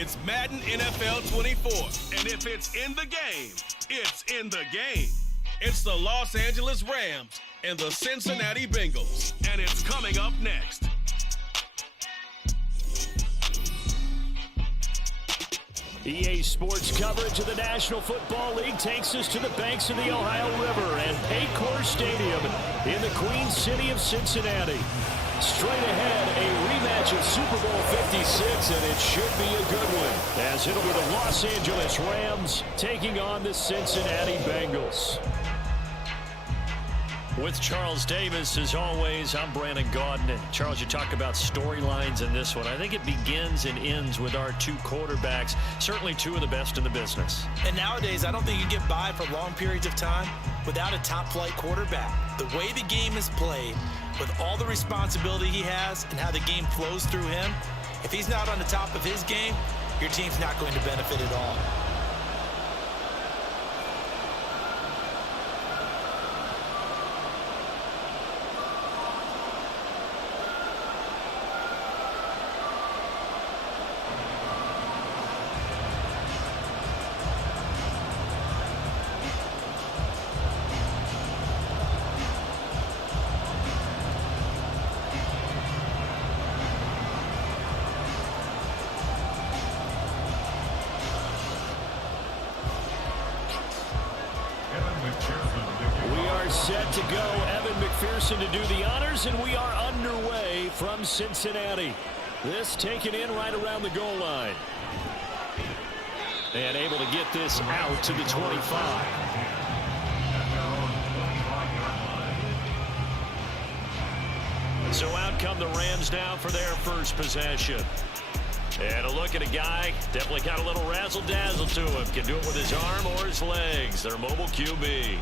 It's Madden NFL 24. And if it's in the game, it's in the game. It's the Los Angeles Rams and the Cincinnati Bengals. And it's coming up next. EA Sports coverage of the National Football League takes us to the banks of the Ohio River and Paycor Stadium in the Queen City of Cincinnati. Straight ahead, a rematch of Super Bowl 56, and it should be a good one, as it'll be the Los Angeles Rams taking on the Cincinnati Bengals. With Charles Davis, as always, I'm Brandon Gaudin. And Charles, you talk about storylines in this one. I think it begins and ends with our two quarterbacks, certainly two of the best in the business. And nowadays, I don't think you get by for long periods of time without a top-flight quarterback. The way the game is played, with all the responsibility he has and how the game flows through him, if he's not on the top of his game, your team's not going to benefit at all. Set to go, Evan McPherson to do the honors, and we are underway from Cincinnati. This taken in right around the goal line. And able to get this out to the 25. So out come the Rams now for their first possession. And a look at a guy, definitely got a little razzle-dazzle to him. Can do it with his arm or his legs. Their mobile QB.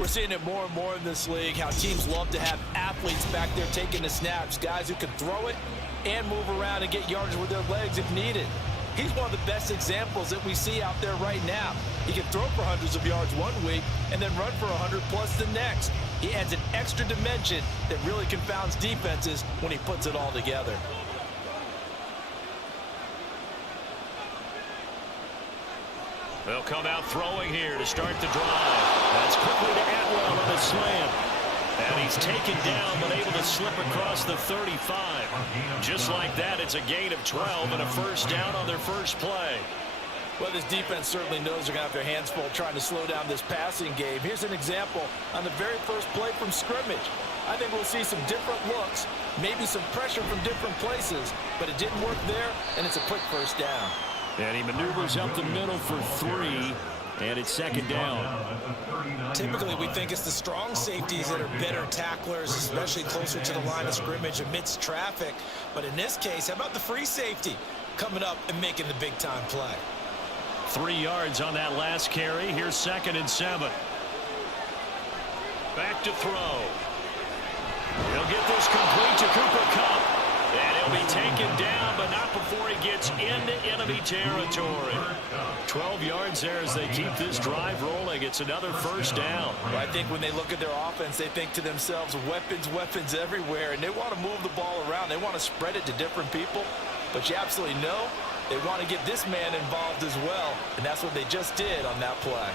We're seeing it more and more in this league, how teams love to have athletes back there taking the snaps, guys who can throw it and move around and get yardage with their legs if needed. He's one of the best examples that we see out there right now. He can throw for hundreds of yards one week and then run for 100+ the next. He adds an extra dimension that really confounds defenses when he puts it all together. They'll come out throwing here to start the drive. That's quickly to Atwell on the slant. And he's taken down, but able to slip across the 35. Just like that, it's a gain of 12 and a first down on their first play. Well, this defense certainly knows they're going to have their hands full trying to slow down this passing game. Here's an example on the very first play from scrimmage. I think we'll see some different looks, maybe some pressure from different places, but it didn't work there, and it's a quick first down. And he maneuvers up the middle for 3, and it's second down. Typically, we think it's the strong safeties that are better tacklers, especially closer to the line of scrimmage amidst traffic. But in this case, how about the free safety coming up and making the big-time play? 3 yards on that last carry. Here's 2nd and 7. Back to throw. He'll get this complete to Cooper Kupp. And he'll be taken down, but not before he gets into enemy territory. 12 yards there as they keep this drive rolling. It's another first down. Well, I think when they look at their offense, they think to themselves, weapons, weapons everywhere. And they want to move the ball around. They want to spread it to different people. But you absolutely know they want to get this man involved as well. And that's what they just did on that play.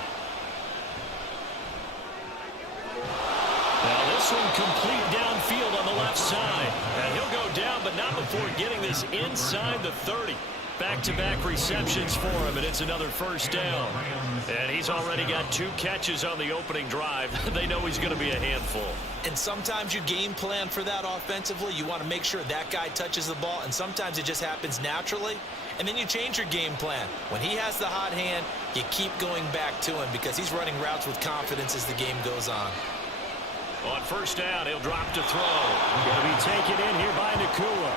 Now this one complete downfield on the left side. And he'll go down, but not before getting this inside the 30. Back-to-back receptions for him, and it's another first down. And he's already got 2 catches on the opening drive. They know he's going to be a handful. And sometimes you game plan for that offensively. You want to make sure that guy touches the ball, and sometimes it just happens naturally. And then you change your game plan. When he has the hot hand, you keep going back to him because he's running routes with confidence as the game goes on. On first down, he'll drop to throw. Going to be taken in here by Nakua.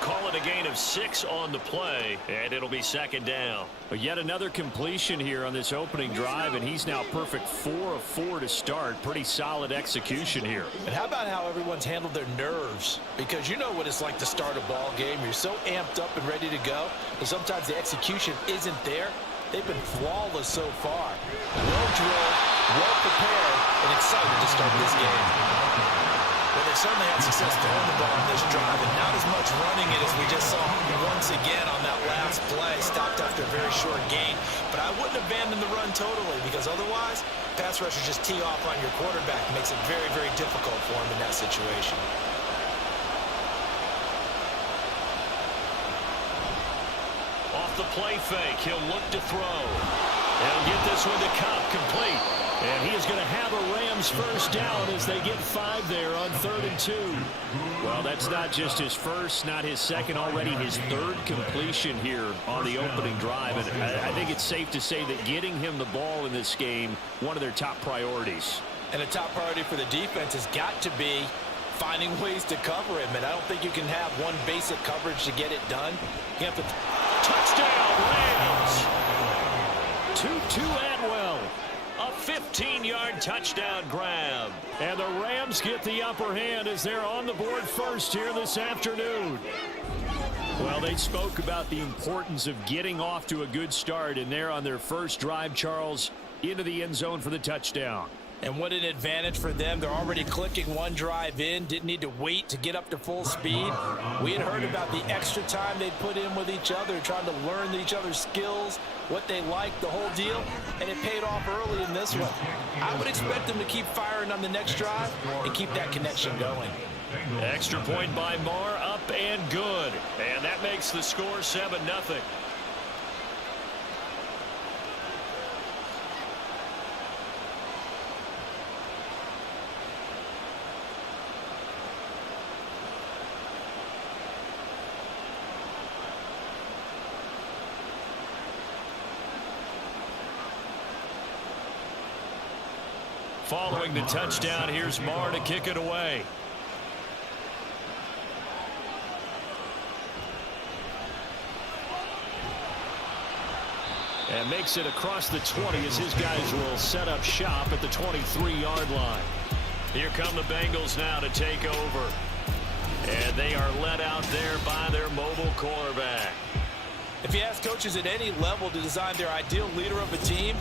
Call it a gain of 6 on the play, and it'll be second down. But yet another completion here on this opening drive, and he's now perfect 4 of 4 to start. Pretty solid execution here. And how about how everyone's handled their nerves? Because you know what it's like to start a ball game. You're so amped up and ready to go, but sometimes the execution isn't there. They've been flawless so far. Well drilled, well prepared, and excited to start this game. Well, they certainly had success throwing the ball on this drive, and not as much running it as we just saw once again on that last play. Stopped after a very short gain. But I wouldn't abandon the run totally, because otherwise, pass rushers just tee off on your quarterback. It makes it very, very difficult for him in that situation. Off the play fake, he'll look to throw. He'll get this one to Cobb, complete. And he is going to have a Rams first down as they get 5 there on 3rd and 2. Well, that's not just his first, not his second, already his 3rd completion here on the opening drive. And I think it's safe to say that getting him the ball in this game, one of their top priorities. And a top priority for the defense has got to be finding ways to cover him. And I don't think you can have one basic coverage to get it done. You have to... Touchdown, Rams! 2-2 Atwell. A 15-yard touchdown grab. And the Rams get the upper hand as they're on the board first here this afternoon. Well, they spoke about the importance of getting off to a good start, and they're on their first drive, Charles, into the end zone for the touchdown. And what an advantage for them. They're already clicking one drive in. Didn't need to wait to get up to full speed. We had heard about the extra time they'd put in with each other, trying to learn each other's skills, what they liked, the whole deal, and it paid off early in this one. I would expect them to keep firing on the next drive and keep that connection going. Extra point by Marr, up and good. And that makes the score 7-0. Following the touchdown, here's Marr to kick it away. And makes it across the 20 as his guys will set up shop at the 23-yard line. Here come the Bengals now to take over. And they are led out there by their mobile quarterback. If you ask coaches at any level to design their ideal leader of a team,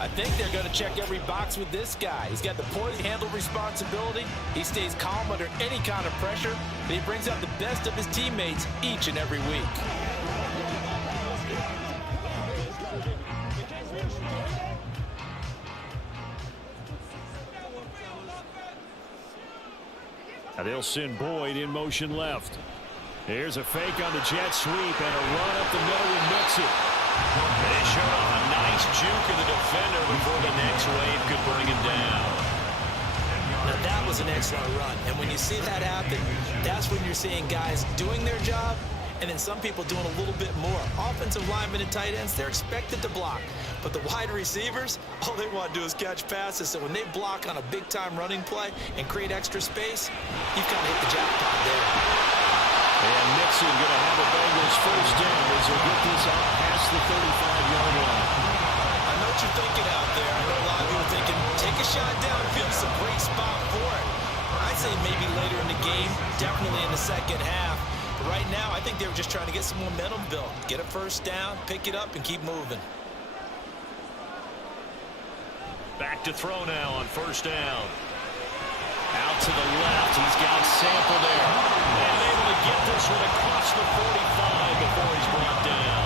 I think they're going to check every box with this guy. He's got the poise to handle responsibility. He stays calm under any kind of pressure. And he brings out the best of his teammates each and every week. Now they'll send Boyd in motion left. Here's a fake on the jet sweep and a run up the middle and Mixon. They showed off a nice juke of the defender before the next wave could bring him down. Now that was an excellent run, and when you see that happen, that's when you're seeing guys doing their job and then some people doing a little bit more. Offensive linemen and tight ends, they're expected to block, but the wide receivers, all they want to do is catch passes. So when they block on a big-time running play and create extra space, you've got to hit the jackpot there. And Mixon going to have a Bengals first down as he'll get this out past the 35-yard line. I know what you're thinking out there. I know a lot of people are thinking, take a shot downfield. It's a great spot for it. I'd say maybe later in the game, definitely in the second half. But right now, I think they were just trying to get some momentum built. Get a first down, pick it up, and keep moving. Back to throw now on first down. Out to the left. He's got Sample there. And able to get this one across the 45 before he's brought down.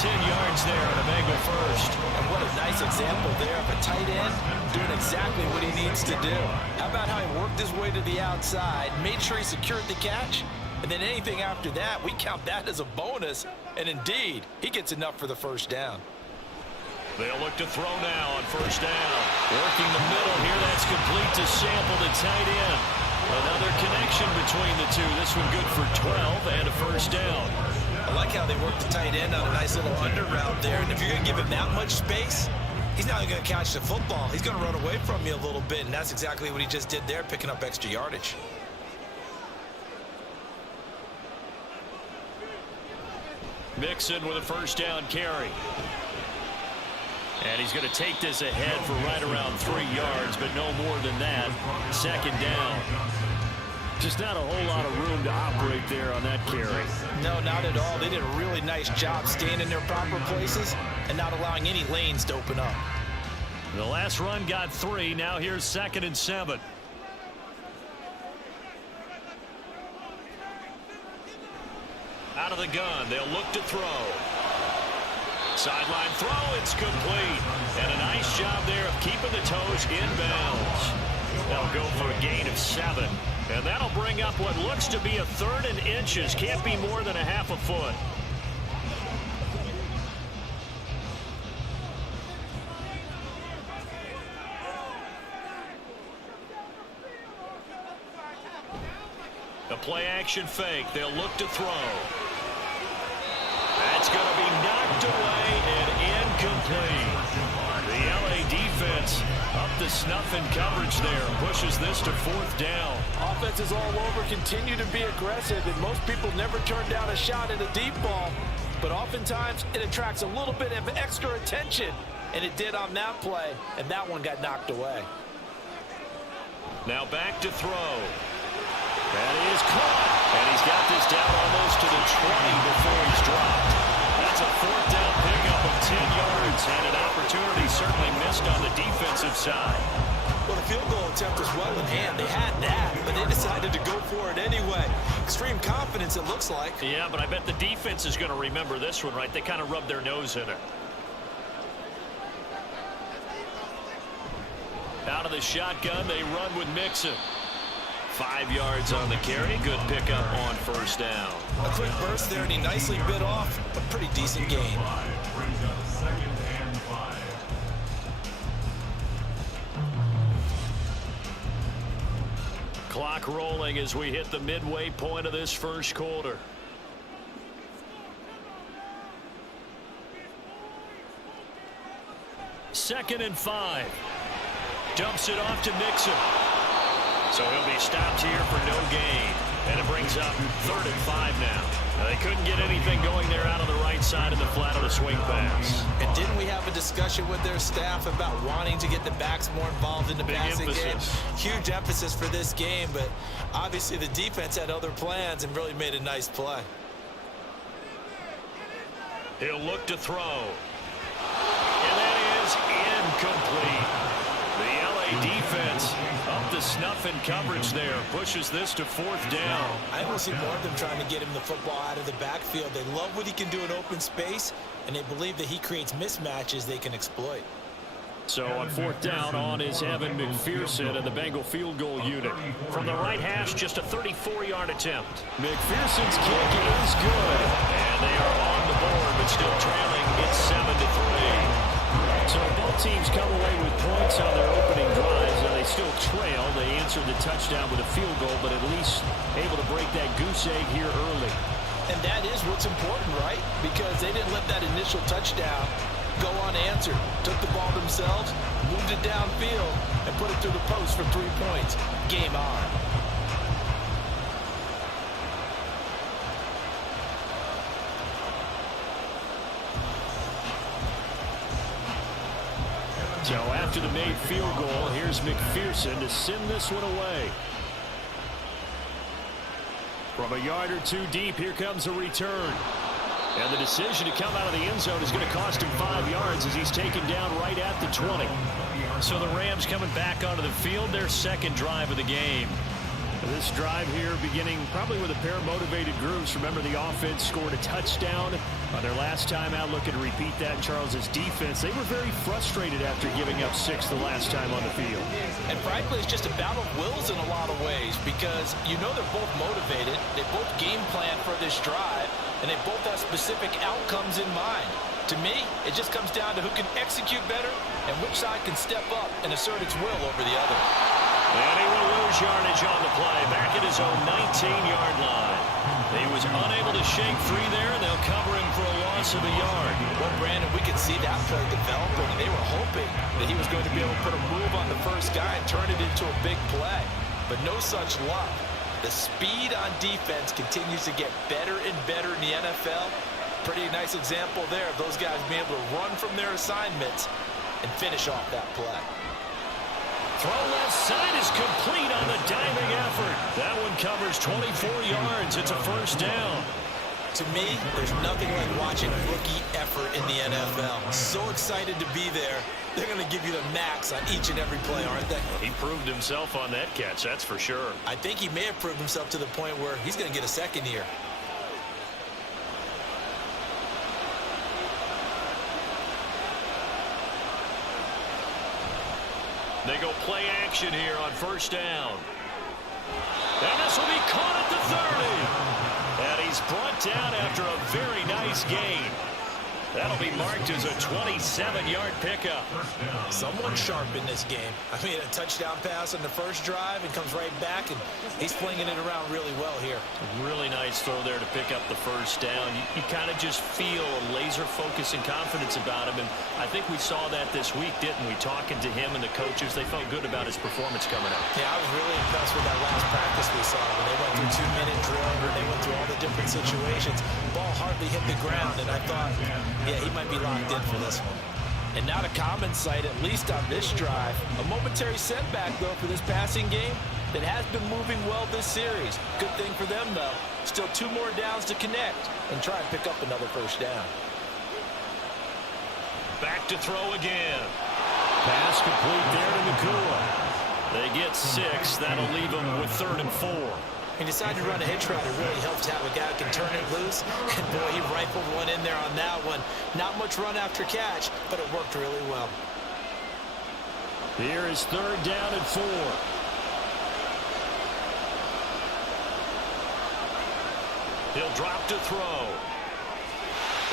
10 yards there on a Bengal first. And what a nice example there of a tight end doing exactly what he needs to do. How about how he worked his way to the outside, made sure he secured the catch, and then anything after that, we count that as a bonus. And indeed, he gets enough for the first down. They'll look to throw now on first down. Working the middle here. That's complete to Sample, the tight end. Another connection between the two. This one good for 12 and a first down. I like how they work the tight end on a nice little under route there. And if you're going to give him that much space, he's not going to catch the football. He's going to run away from you a little bit. And that's exactly what he just did there, picking up extra yardage. Mixon with a first down carry. And he's going to take this ahead for right around 3 yards, but no more than that. Second down. Just not a whole lot of room to operate there on that carry. No, not at all. They did a really nice job staying in their proper places and not allowing any lanes to open up. The last run got 3. Now here's 2nd and 7. Out of the gun, they'll look to throw. Sideline throw, it's complete. And a nice job there of keeping the toes inbounds. They'll go for a gain of 7. And that'll bring up what looks to be a 3rd and inches. Can't be more than a half a foot. The play action fake. They'll look to throw. That's going to be knocked away and incomplete. The LA defense up to snuff in coverage there. Pushes this to 4th down. Offenses all over continue to be aggressive, and most people never turn down a shot at a deep ball. But oftentimes it attracts a little bit of extra attention, and it did on that play, and that one got knocked away. Now back to throw. That is caught. And he's got this down almost to the 20 before he's dropped. That's a 4th down pickup of 10 yards, and an opportunity certainly missed on the defensive side. Well, the field goal attempt was well in hand. They had that, but they decided to go for it anyway. Extreme confidence, it looks like. Yeah, but I bet the defense is going to remember this one, right? They kind of rubbed their nose in it. Out of the shotgun, they run with Mixon. 5 yards on the carry. Good pickup on 1st down. A quick burst there, and he nicely bit off a pretty decent gain. Clock rolling as we hit the midway point of this first quarter. Second and 5. Dumps it off to Mixon. So he'll be stopped here for no gain. And it brings up 3rd and 5 now. They couldn't get anything going there out on the right side of the flat of the swing pass. And didn't we have a discussion with their staff about wanting to get the backs more involved in the passing game? Huge emphasis for this game, but obviously the defense had other plans and really made a nice play. He'll look to throw. And that is incomplete. The LA defense up to snuff in coverage there. Pushes this to 4th down. I don't see more of them trying to get him the football out of the backfield. They love what he can do in open space, and they believe that he creates mismatches they can exploit. So on 4th down, on is Evan McPherson and the Bengal field goal unit. From the right hash, just a 34-yard attempt. McPherson's kick is good. And they are on the board, but still trailing. It's 7-3. So both teams come away with points on their opening drives. Now they still trail. They answered the touchdown with a field goal, but at least able to break that goose egg here early. And that is what's important, right? Because they didn't let that initial touchdown go unanswered. Took the ball themselves, moved it downfield, and put it through the post for 3 points. Game on. So after the made field goal, here's McPherson to send this one away. From a yard or 2 deep, here comes a return. And the decision to come out of the end zone is going to cost him 5 yards as he's taken down right at the 20. So the Rams coming back onto the field, their 2nd drive of the game. This drive here beginning probably with a pair of motivated groups. Remember, the offense scored a touchdown on their last time out. Looking to repeat that in Charles's defense. They were very frustrated after giving up 6 the last time on the field. And frankly, it's just a battle of wills in a lot of ways because you know they're both motivated. They both game plan for this drive, and they both have specific outcomes in mind. To me, it just comes down to who can execute better and which side can step up and assert its will over the other. And he will lose yardage on the play, back at his own 19-yard line. He was unable to shake free there, and they'll cover him for a loss of a yard. Well, Brandon, we could see that play developing, and they were hoping that he was going to be able to put a move on the first guy and turn it into a big play. But no such luck. The speed on defense continues to get better and better in the NFL. Pretty nice example there of those guys being able to run from their assignments and finish off that play. Throw left side is complete on the diving effort. That one covers 24 yards. It's a 1st down. To me, there's nothing like watching rookie effort in the NFL. So excited to be there. They're going to give you the max on each and every play, aren't they? He proved himself on that catch, that's for sure. I think he may have proved himself to the point where he's going to get a 2nd here. They go play action here on first down. And this will be caught at the 30. And he's brought down after a very nice gain. That'll be marked as a 27-yard pickup. Someone sharp in this game. I mean, a touchdown pass on the first drive and comes right back, and he's flinging it around really well here. Really nice throw there to pick up the first down. You kind of just feel a laser focus and confidence about him, and I think we saw that this week, didn't we? Talking to him and the coaches, they felt good about his performance coming up. Yeah, I was really impressed with that last practice we saw when they went through 2-minute drill, where they went through all the different situations. Ball hardly hit the ground, and I thought, yeah, he might be locked in for this one. And not a common sight, at least on this drive. A momentary setback, though, for this passing game that has been moving well this series. Good thing for them, though. Still 2 more downs to connect and try and pick up another first down. Back to throw again. Pass complete there to Nakua. They get 6. That'll leave them with 3rd and 4. He decided to run a hitch route. It really helps to have a guy who can turn it loose. And boy, he rifled one in there on that one. Not much run after catch, but it worked really well. Here is 3rd down and 4. He'll drop to throw.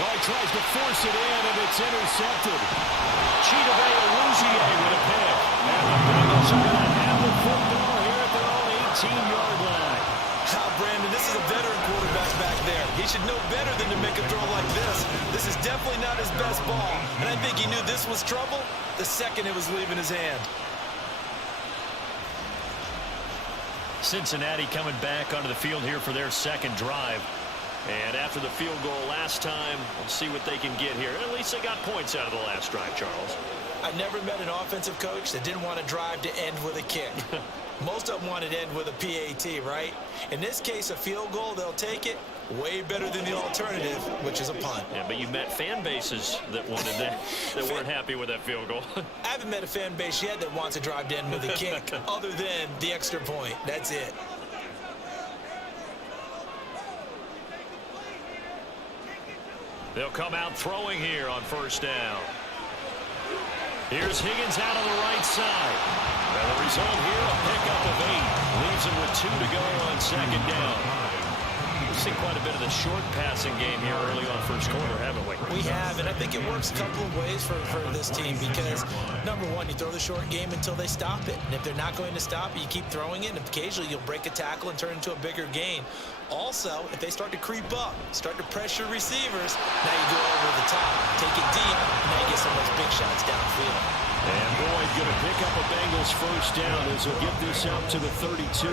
Oh, he tries to force it in, and it's intercepted. Chidobe with a pick. And the Bengals are going to have the football here at their own 18-yard line. Brandon, this is a veteran quarterback back there. He should know better than to make a throw like this. This is definitely not his best ball. And I think he knew this was trouble the second it was leaving his hand. Cincinnati coming back onto the field here for their second drive. And after the field goal last time, we'll see what they can get here. At least they got points out of the last drive, Charles. I never met an offensive coach that didn't want to drive to end with a kick. Most of them want to end with a PAT, right? In this case, a field goal, they'll take it. Way better than the alternative, which is a punt. Yeah, but you met fan bases that wanted that, that weren't happy with that field goal. I haven't met a fan base yet that wants to drive to end with a kick, other than the extra point. That's it. They'll come out throwing here on first down. Here's Higgins out on the right side. And the result here, a pickup of 8. Leaves him with 2 to go on second down. We've seen quite a bit of the short passing game here early on first quarter, haven't we? We have, and I think it works a couple of ways for this team because, number one, you throw the short game until they stop it. And if they're not going to stop it, you keep throwing it, and occasionally you'll break a tackle and turn it into a bigger gain. Also, if they start to creep up, start to pressure receivers, now you go over the top, take it deep, and now you get some of those big shots downfield. And Boyd going to pick up a Bengals first down as he'll get this out to the 32.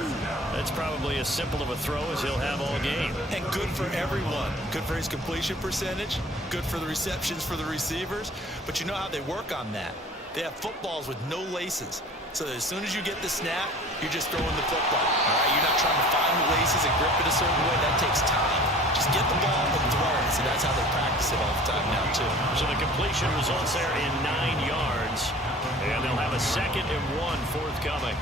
That's probably as simple of a throw as he'll have all game. And good for everyone. Good for his completion percentage, good for the receptions for the receivers. But you know how they work on that. They have footballs with no laces. So that as soon as you get the snap, you're just throwing the football. All right, you're not trying to find the laces and grip it a certain way. That takes time. Just get the ball and throw it. So that's how they practice it all the time now, too. So the completion results there in 9 yards. And they'll have a 2nd and 1 forthcoming.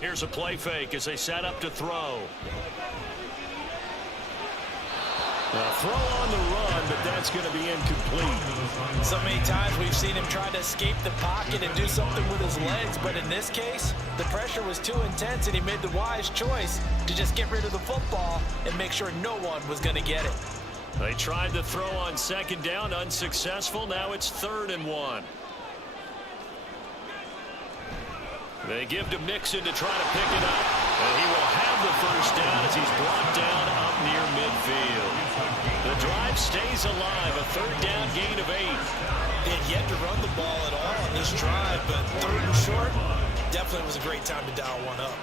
Here's a play fake as they set up to throw. A throw on the run, but that's going to be incomplete. So many times we've seen him try to escape the pocket and do something with his legs, but in this case, the pressure was too intense and he made the wise choice to just get rid of the football and make sure no one was going to get it. They tried to throw on second down, unsuccessful. Now it's 3rd and 1. They give to Mixon to try to pick it up. And he will have the first down as he's brought down up near midfield. The drive stays alive, a 3rd down gain of 8. They had yet to run the ball at all on this drive, but 3rd and short, definitely was a great time to dial one up.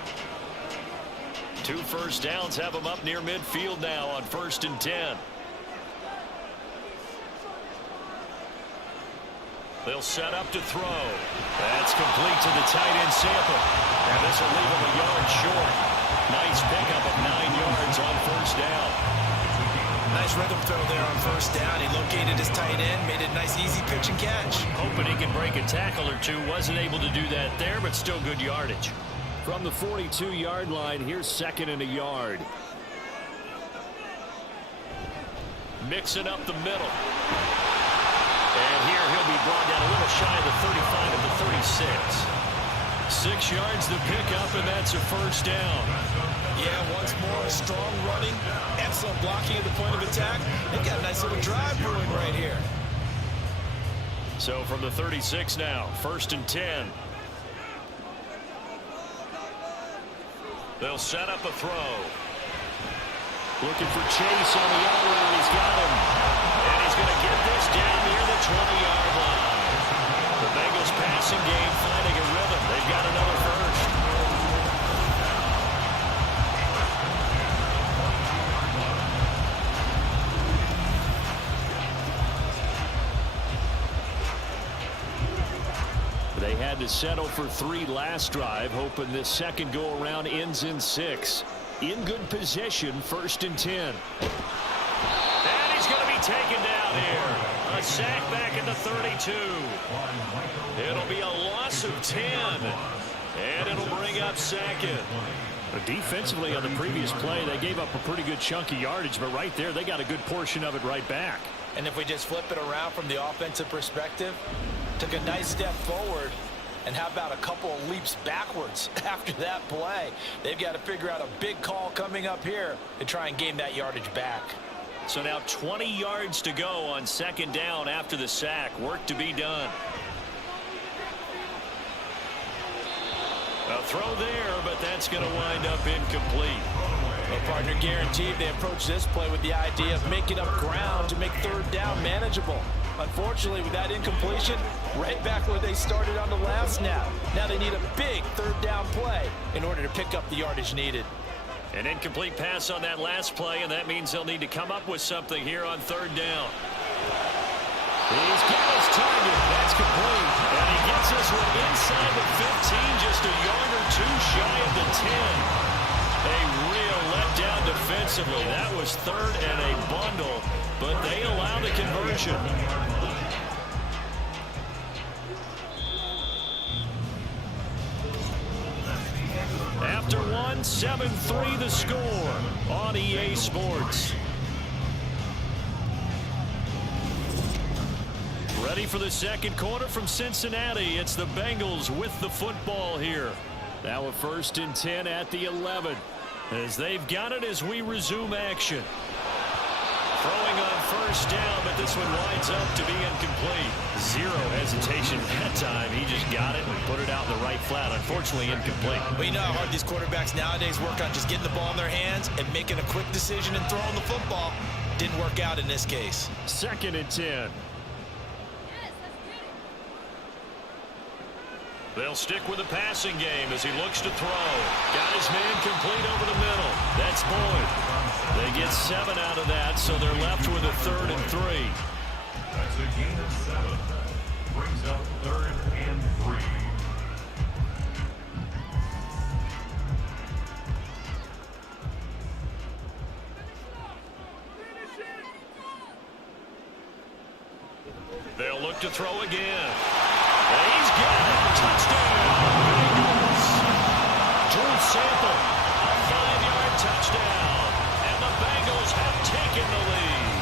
2 first downs have them up near midfield now on 1st and 10. They'll set up to throw. That's complete to the tight end, Sample. And this will leave him a yard short. Nice pickup of 9 yards on first down. Nice rhythm throw there on first down. He located his tight end, made it a nice easy pitch and catch. Hoping he can break a tackle or two. Wasn't able to do that there, but still good yardage. From the 42-yard line, here's 2nd and a yard. Mixing up the middle. And here he'll be brought down a little shy of the 35 at the 36. 6 yards to pick up, and that's a first down. Yeah, once more, strong running, excellent blocking at the point of attack. They've got a nice little drive brewing right here. So from the 36 now, 1st and 10. They'll set up a throw. Looking for Chase on the other route. He's got him. And he's going to get this down near the 20-yard line. The Bengals passing game finding a rhythm. They've got another first. They had to settle for 3 last drive, hoping this second go-around ends in 6. In good position, 1st and 10. And he's going to be taken down here. A sack back at the 32. It'll be a loss of 10. And it'll bring up 2nd. Defensively on the previous play, they gave up a pretty good chunk of yardage, but right there, they got a good portion of it right back. And if we just flip it around from the offensive perspective, took a nice step forward, and how about a couple of leaps backwards after that play? They've got to figure out a big call coming up here to try and gain that yardage back. So now 20 yards to go on 2nd down after the sack. Work to be done. A throw there, but that's going to wind up incomplete. Well, partner guaranteed they approach this play with the idea of making up ground to make 3rd down manageable. Unfortunately, with that incompletion, right back where they started on the last snap. Now they need a big 3rd down play in order to pick up the yardage needed. An incomplete pass on that last play, and that means they'll need to come up with something here on 3rd down. He's got his target. That's complete. And he gets this one inside the 15, just a yard or 2 shy of the 10. A real letdown defensively. That was 3rd and a bundle, but they allow the conversion. After 1, 7-3 the score on EA Sports. Ready for the second quarter from Cincinnati. It's the Bengals with the football here. Now a 1st and 10 at the 11. As they've got it as we resume action. Throwing on 1st down, but this one winds up to be incomplete. 0 hesitation that time. He just got it and put it out in the right flat. Unfortunately, incomplete. Well, you know how hard these quarterbacks nowadays work on just getting the ball in their hands and making a quick decision and throwing the football. Didn't work out in this case. 2nd and 10. They'll stick with the passing game as he looks to throw. Got his man complete over the middle. That's Boyd. They get 7 out of that, so they're left with a 3rd and 3. That's a gain of 7. Brings up 3rd and 3. They'll look to throw again. And he's got it. Touchdown, Bengals. Drew Sample, a 5-yard touchdown. And the Bengals have taken the lead.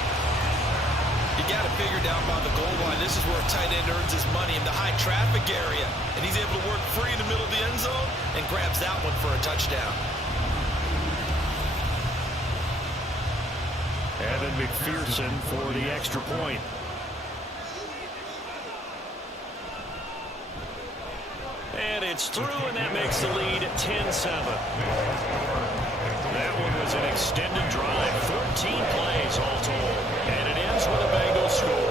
You got to figure down by the goal line. This is where a tight end earns his money in the high traffic area. And he's able to work free in the middle of the end zone and grabs that one for a touchdown. Evan McPherson for the extra point. And it's through, and that makes the lead 10-7. That one was an extended drive, 14 plays all told, and it ends with a Bengals score.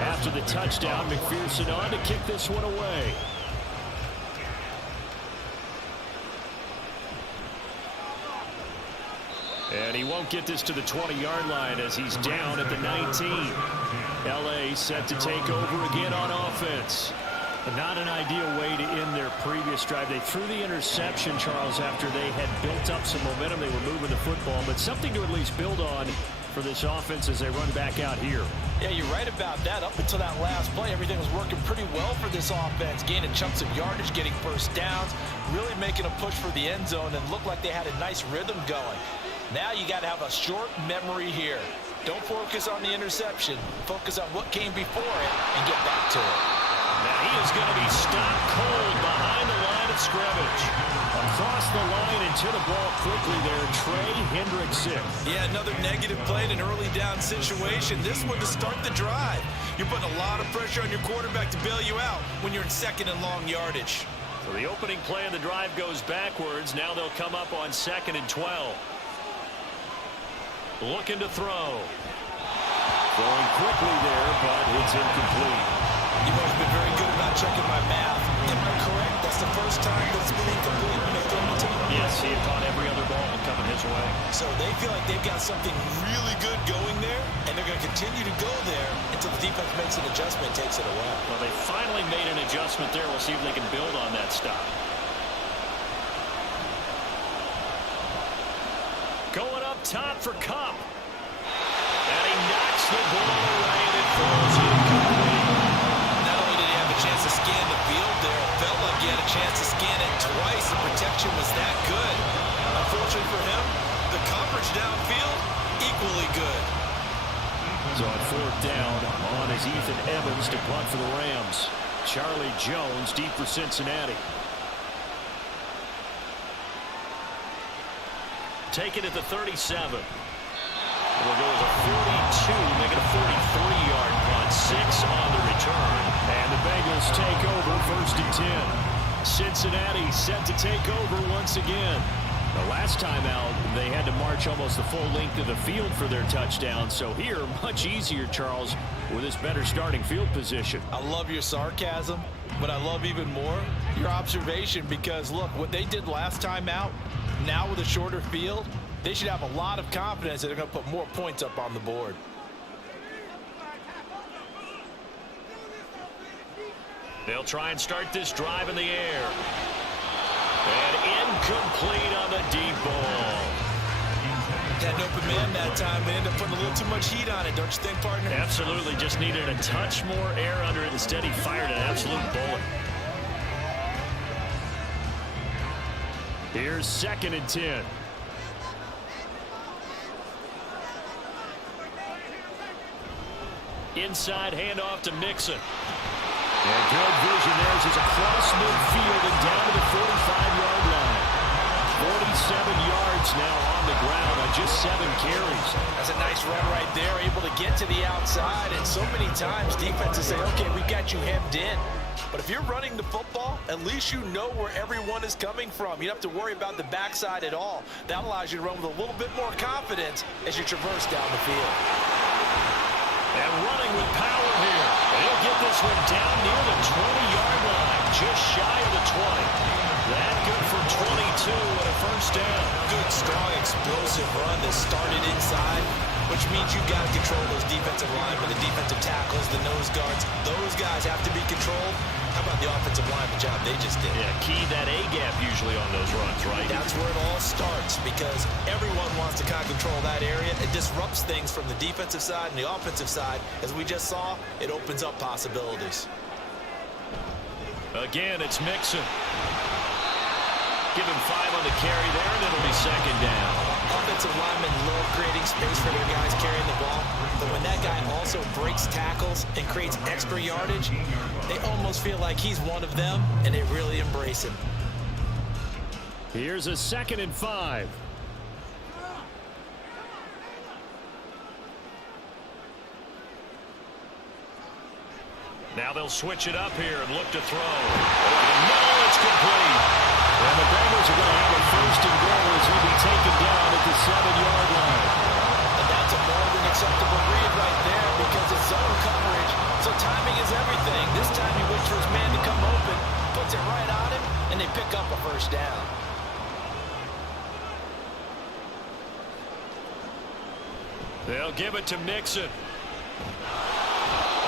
After the touchdown, McPherson on to kick this one away. And he won't get this to the 20-yard line as he's down at the 19. LA set to take over again on offense. Not an ideal way to end their previous drive. They threw the interception, Charles, after they had built up some momentum. They were moving the football, but something to at least build on for this offense as they run back out here. Yeah, you're right about that. Up until that last play, everything was working pretty well for this offense, gaining chunks of yardage, getting first downs, really making a push for the end zone, and looked like they had a nice rhythm going. Now you got to have a short memory here. Don't focus on the interception. Focus on what came before it and get back to it. Now he is going to be stopped cold behind the line of scrimmage. Across the line and to the ball quickly there, Trey Hendrickson. Yeah, another negative play in an early down situation. This one to start the drive. You're putting a lot of pressure on your quarterback to bail you out when you're in second and long yardage. So the opening play of the drive goes backwards. Now they'll come up on 2nd and 12. Looking to throw. Throwing quickly there, but it's incomplete. You've always been very good about checking my math. Am I correct? That's the first time that's been incomplete when they've thrown it to him? Yes, he had caught every other ball coming his way. So they feel like they've got something really good going there, and they're going to continue to go there until the defense makes an adjustment and takes it away. Well, they finally made an adjustment there. We'll see if they can build on that stop. Going up top for Cup. And he knocks the ball away and it falls incomplete. Not only did he have a chance to scan the field there, it felt like he had a chance to scan it twice. The protection was that good. Unfortunately for him, the coverage downfield, equally good. So on 4th down, on is Ethan Evans to punt for the Rams. Charlie Jones deep for Cincinnati. Take it at the 37. It'll go as a 42, make it a 43-yard punt. 6 on the return. And the Bengals take over 1st and 10. Cincinnati set to take over once again. The last time out, they had to march almost the full length of the field for their touchdown. So here, much easier, Charles, with this better starting field position. I love your sarcasm, but I love even more your observation because, look, what they did last time out, now with a shorter field, they should have a lot of confidence that they're going to put more points up on the board. They'll try and start this drive in the air. And incomplete on the deep ball. Had an open man that time, but ended up putting a little too much heat on it, don't you think, partner? Absolutely, just needed a touch more air under it. Instead, he fired an absolute bullet. Here's 2nd and 10. Inside handoff to Mixon. And good vision there as he's across midfield and down to the 45-yard line. 47 yards now on the ground on just 7 carries. That's a nice run right there, able to get to the outside. And so many times defenses say, okay, we got you hemmed in. But if you're running the football, at least you know where everyone is coming from. You don't have to worry about the backside at all. That allows you to run with a little bit more confidence as you traverse down the field. And running with power here. And he'll get this one down near the 20-yard line, just shy of the 20. That good for 22 and a 1st down. Good, strong, explosive run that started inside, which means you've got to control those defensive linemen, the defensive tackles, the nose guards. Those guys have to be controlled. How about the offensive line, the job they just did? Yeah, key that A-gap usually on those runs, right? That's where it all starts because everyone wants to kind of control that area. It disrupts things from the defensive side and the offensive side. As we just saw, it opens up possibilities. Again, it's Mixon. Give him 5 on the carry there, and it'll be 2nd down. Offensive linemen love creating space for their guys carrying the ball, but when that guy also breaks tackles and creates extra yardage, they almost feel like he's one of them, and they really embrace him. Here's a 2nd and 5. Now they'll switch it up here and look to throw. No, it's complete. And the Bengals are going to have a 1st and goal as he'll be taken down at the 7-yard line. And that's a more than acceptable read right there because it's zone coverage, so timing is everything. This time he waits for his man to come open, puts it right on him, and they pick up a 1st down. They'll give it to Mixon.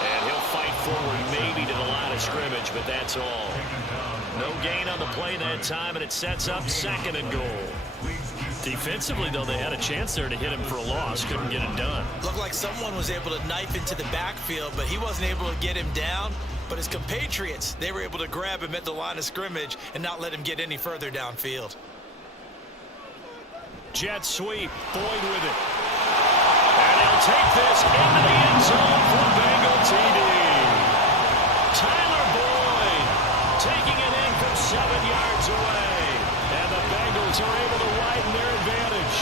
And he'll fight forward maybe to the line of scrimmage, but that's all. No gain on the play that time, and it sets up 2nd and goal. Defensively, though, they had a chance there to hit him for a loss. Couldn't get it done. Looked like someone was able to knife into the backfield, but he wasn't able to get him down. But his compatriots, they were able to grab him at the line of scrimmage and not let him get any further downfield. Jet sweep. Boyd with it. And he'll take this into the end zone for Bengal TD. Tyler Boyd taking it in from 7 yards away. And the Bengals are able to widen their advantage.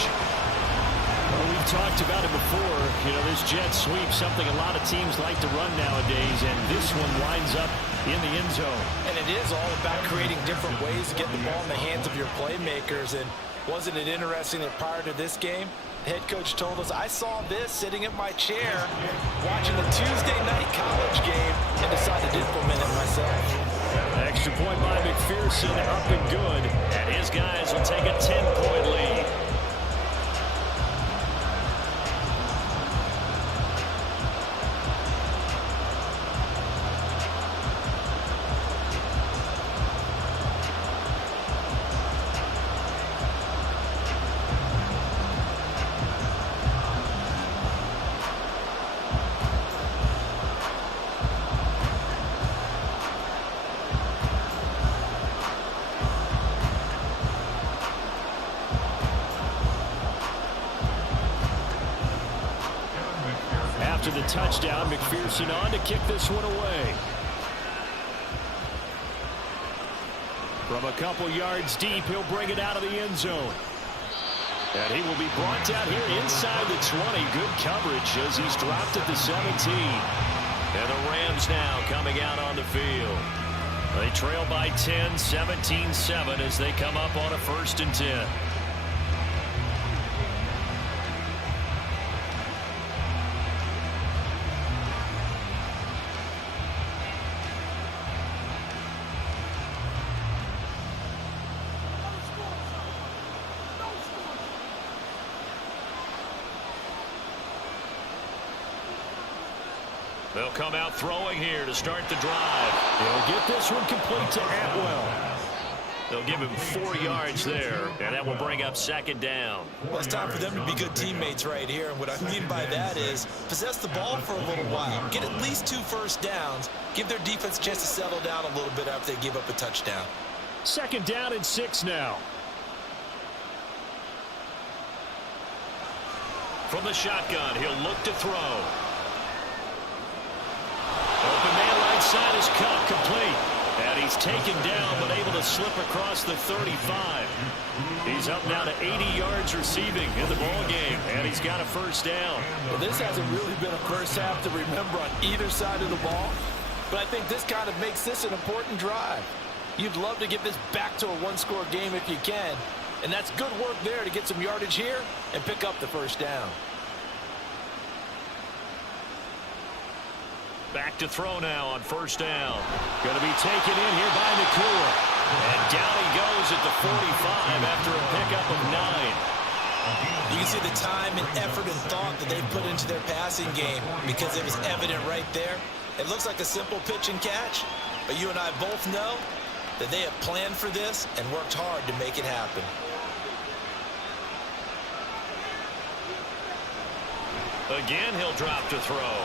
Well, we've talked about it before. You know, this jet sweep, something a lot of teams like to run nowadays, and this one winds up in the end zone. And it is all about creating different ways to get the ball in the hands of your playmakers. And wasn't it interesting that prior to this game, the head coach told us, I saw this sitting at my chair watching the Tuesday night college game and decided to implement it myself. Extra point by McPherson, up and good. And his guys will take a 10-point lead. After the touchdown, McPherson on to kick this one away. From a couple yards deep, he'll bring it out of the end zone. And he will be brought down here inside the 20. Good coverage as he's dropped at the 17. And the Rams now coming out on the field. They trail by 10, 17-7 as they come up on a 1st and 10. They'll come out throwing here to start the drive. They'll get this one complete to Atwell. They'll give him 4 yards there, and that will bring up 2nd down. Well, it's time for them to be good teammates right here. And what I mean by that is possess the ball for a little while. Get at least 2 first downs. Give their defense a chance to settle down a little bit after they give up a touchdown. 2nd down and 6 now. From the shotgun, he'll look to throw. Open man right side is cut complete. And he's taken down but able to slip across the 35. He's up now to 80 yards receiving in the ball game. And he's got a 1st down. Well, this hasn't really been a first half to remember on either side of the ball. But I think this kind of makes this an important drive. You'd love to get this back to a 1-score game if you can. And that's good work there to get some yardage here and pick up the 1st down. Back to throw now on 1st down. Going to be taken in here by Nakua. And down he goes at the 45 after a pickup of 9. You can see the time and effort and thought that they've put into their passing game because it was evident right there. It looks like a simple pitch and catch, but you and I both know that they have planned for this and worked hard to make it happen. Again, he'll drop to throw.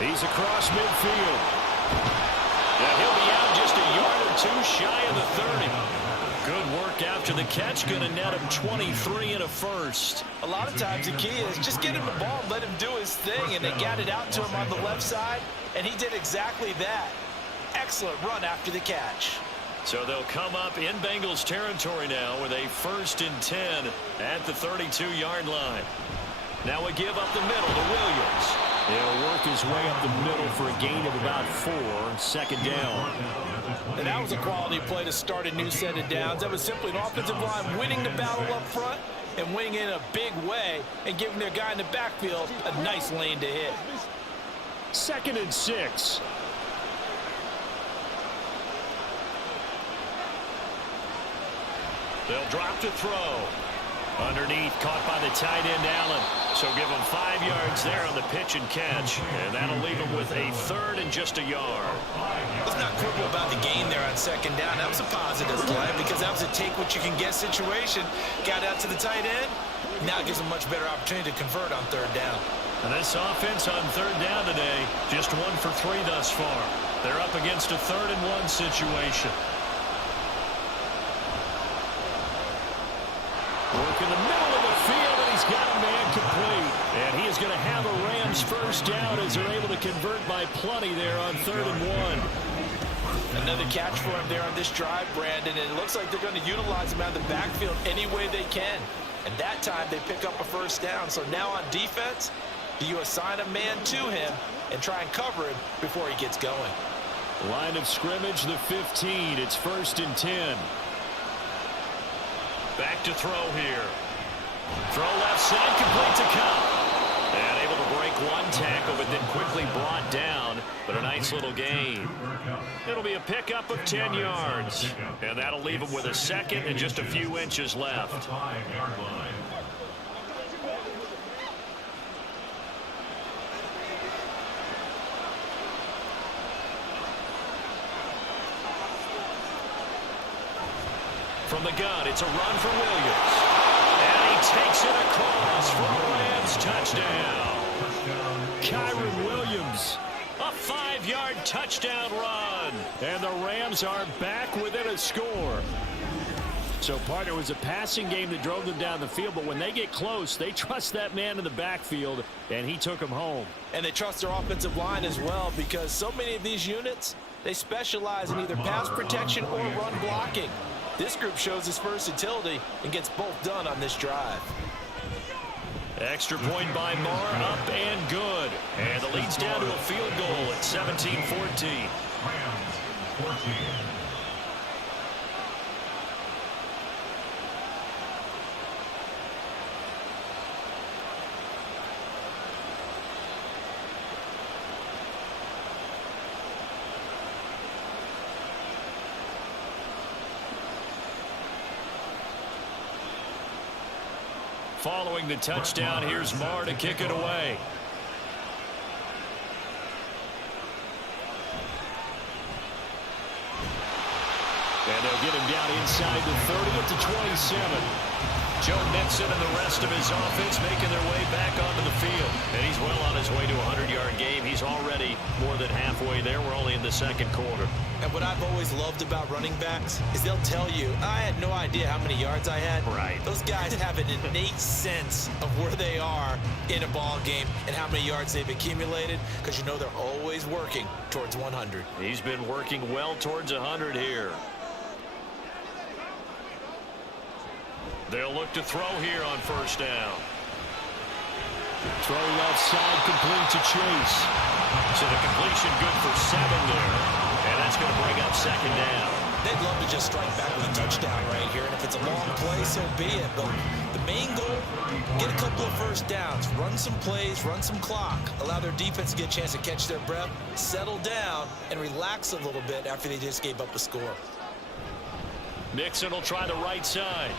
He's across midfield. Now he'll be out just a yard or 2 shy of the 30. Good work after the catch. Going to net him 23 and a 1st. A lot of times the key is just get him the ball and let him do his thing, and they got it out to him on the left side, and he did exactly that. Excellent run after the catch. So they'll come up in Bengals territory now with a 1st and 10 at the 32-yard line. Now we give up the middle to Williams. He'll work his way up the middle for a gain of about 4, 2nd down. And that was a quality play to start a new set of downs. That was simply an offensive line winning the battle up front and winning in a big way and giving their guy in the backfield a nice lane to hit. 2nd and 6. They'll drop to throw. Underneath, caught by the tight end, Allen. So give him 5 yards there on the pitch and catch. And that'll leave him with a 3rd and just a yard. Let's not quibble about the gain there on 2nd down. That was a positive play because that was a take-what-you-can-get situation. Got out to the tight end. Now it gives them much better opportunity to convert on 3rd down. And this offense on 3rd down today, just 1 for 3 thus far. They're up against a 3rd and 1 situation. Work in the middle of the field, and he's got a man complete. And he is going to have a Rams 1st down as they're able to convert by plenty there on 3rd and 1. Another catch for him there on this drive, Brandon, and it looks like they're going to utilize him out of the backfield any way they can. And that time they pick up a 1st down. So now on defense, do you assign a man to him and try and cover him before he gets going? Line of scrimmage, the 15. It's 1st and 10. Back to throw here. Throw left side, complete to Cup. And able to break 1 tackle, but then quickly brought down. But a nice little gain. It'll be a pickup of 10 yards. And that'll leave him with a 2nd and just a few inches left. From the gun, it's a run for Williams. And he takes it across for a Rams touchdown. Kyron Williams, a 5-yard touchdown run. And the Rams are back within a score. So, partner, it was a passing game that drove them down the field, but when they get close, they trust that man in the backfield, and he took them home. And they trust their offensive line as well, because so many of these units, they specialize in either pass protection or run blocking. This group shows its versatility and gets both done on this drive. Extra point by Marr, up and good. And the lead's down to a field goal at 17-14. Rams 14. Following the touchdown, here's Marr to kick it away. And they'll get him down inside the 30 up to 27. Joe Mixon and the rest of his offense making their way back onto the field. And he's well on his way to a 100-yard game. He's already more than halfway there. We're only in the 2nd quarter. And what I've always loved about running backs is they'll tell you, I had no idea how many yards I had. Right. Those guys have an innate sense of where they are in a ball game and how many yards they've accumulated, because you know they're always working towards 100. He's been working well towards 100 here. They'll look to throw here on 1st down. Throw left side, complete to Chase. So the completion good for 7 there. And that's going to bring up 2nd down. They'd love to just strike back with a touchdown right here. And if it's a long play, so be it. But the main goal, get a couple of 1st downs. Run some plays, run some clock. Allow their defense to get a chance to catch their breath, settle down, and relax a little bit after they just gave up a score. Nixon will try the right side.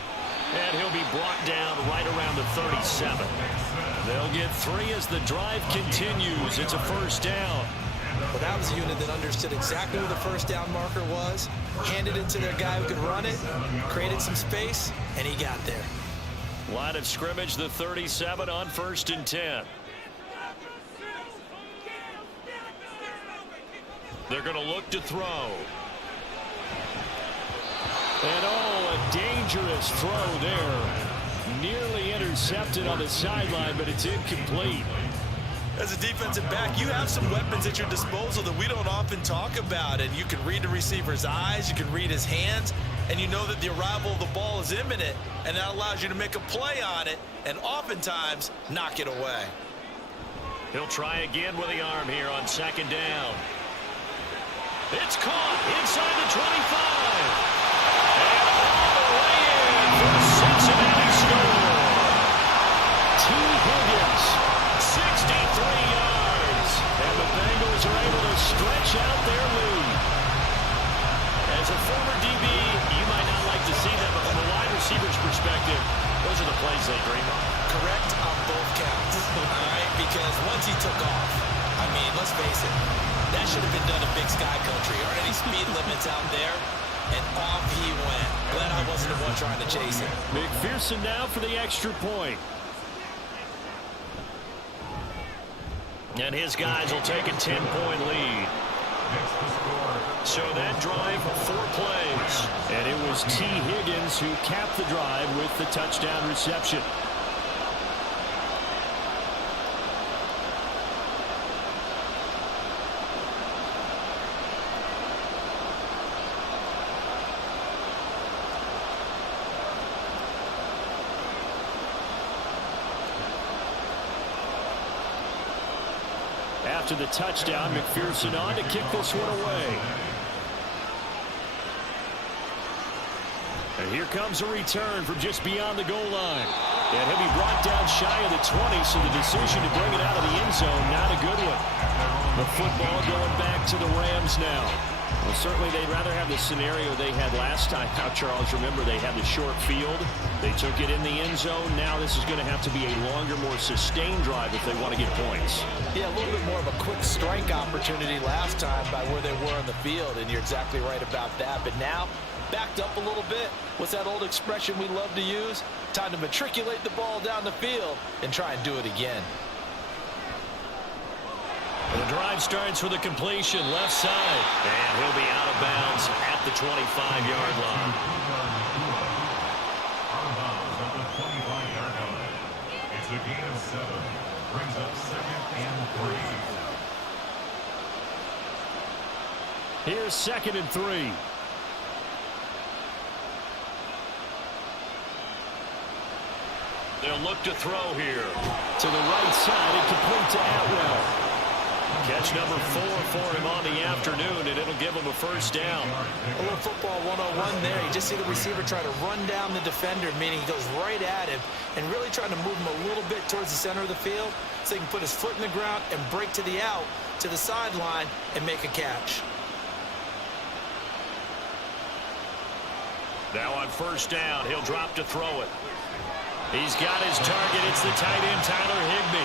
And he'll be brought down right around the 37. They'll get 3 as the drive continues. It's a 1st down. Well, that was a unit that understood exactly where the 1st down marker was, handed it to their guy who could run it, created some space, and he got there. Line of scrimmage, the 37 on 1st and 10. They're going to look to throw. And a dangerous throw there. Nearly intercepted on the sideline, but it's incomplete. As a defensive back, you have some weapons at your disposal that we don't often talk about. And you can read the receiver's eyes, you can read his hands, and you know that the arrival of the ball is imminent, and that allows you to make a play on it and oftentimes knock it away. He'll try again with the arm here on 2nd down. It's caught inside the 25. And all the way in for the Cincinnati score. T. Higgins, 63 yards. And the Bengals are able to stretch out their lead. As a former DB, you might not like to see that, but from a wide receiver's perspective, Those are the plays they dream of. Correct on both counts, all right? Because once he took off, I mean, let's face it, that should have been done in Big Sky Country. Aren't any speed limits out there? And off he went. Glad I wasn't the one trying to chase him. McPherson now for the extra point. And his guys will take a 10-point lead. So that drive, 4 plays. And it was T. Higgins who capped the drive with the touchdown reception. After the touchdown, McPherson on to kick this one away. And here comes a return from just beyond the goal line. And he'll be brought down shy of the 20, so the decision to bring it out of the end zone, not a good one. The football going back to the Rams now. Well, certainly they'd rather have the scenario they had last time. Now, Charles, remember, they had the short field. They took it in the end zone. Now this is going to have to be a longer, more sustained drive if they want to get points. Yeah, a little bit more of a quick strike opportunity last time by where they were on the field, and you're exactly right about that. But now, backed up a little bit. What's that old expression we love to use? Time to matriculate the ball down the field and try and do it again. The drive starts with a completion left side. And he'll be out of bounds at the 25-yard line. It's a gain of 7. Brings up 2nd and 3. Here's 2nd and 3. They'll look to throw here. To the right side and complete to Atwell. Catch number 4 for him on the afternoon, and it'll give him a first down. A little football 101 there. You just see the receiver try to run down the defender, meaning he goes right at him and really trying to move him a little bit towards the center of the field so he can put his foot in the ground and break to the out, to the sideline, and make a catch. Now on first down, he'll drop to throw it. He's got his target. It's the tight end, Tyler Higbee.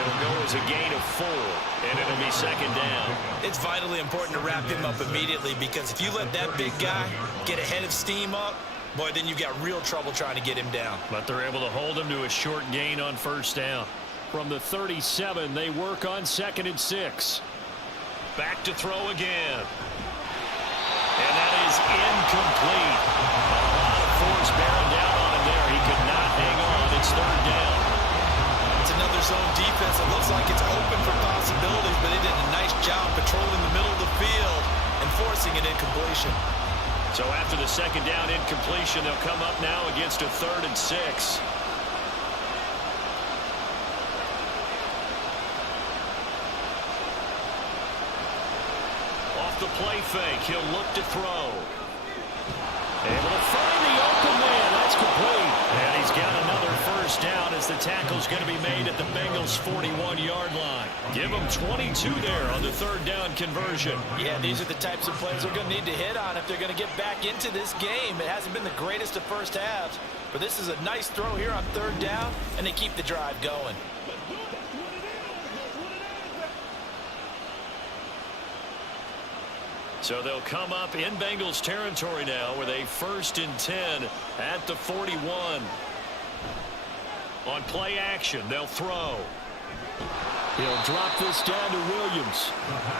It'll go as a gain of 4, and it'll be 2nd down. It's vitally important to wrap him up immediately because if you let that big guy get ahead of steam up, boy, then you've got real trouble trying to get him down. But they're able to hold him to a short gain on first down. From the 37, they work on 2nd and 6. Back to throw again. And that is incomplete. A lot of force bearing down on him there. He could not hang on. It's 3rd down. It's another zone defense. It looks like it's open for possibilities, but they did a nice job patrolling the middle of the field and forcing an incompletion. So after the 2nd down incompletion, they'll come up now against a 3rd and 6. Off the play fake, he'll look to throw. Able to find the open man. That's complete. And he's got another first down as the tackle's going to be made at the Bengals' 41-yard line. Give them 22 there on the 3rd down conversion. Yeah, these are the types of plays they're going to need to hit on if they're going to get back into this game. It hasn't been the greatest of first halves, but this is a nice throw here on 3rd down, and they keep the drive going. So they'll come up in Bengals territory now with a 1st and 10 at the 41. On play action, they'll throw. He'll drop this down to Williams.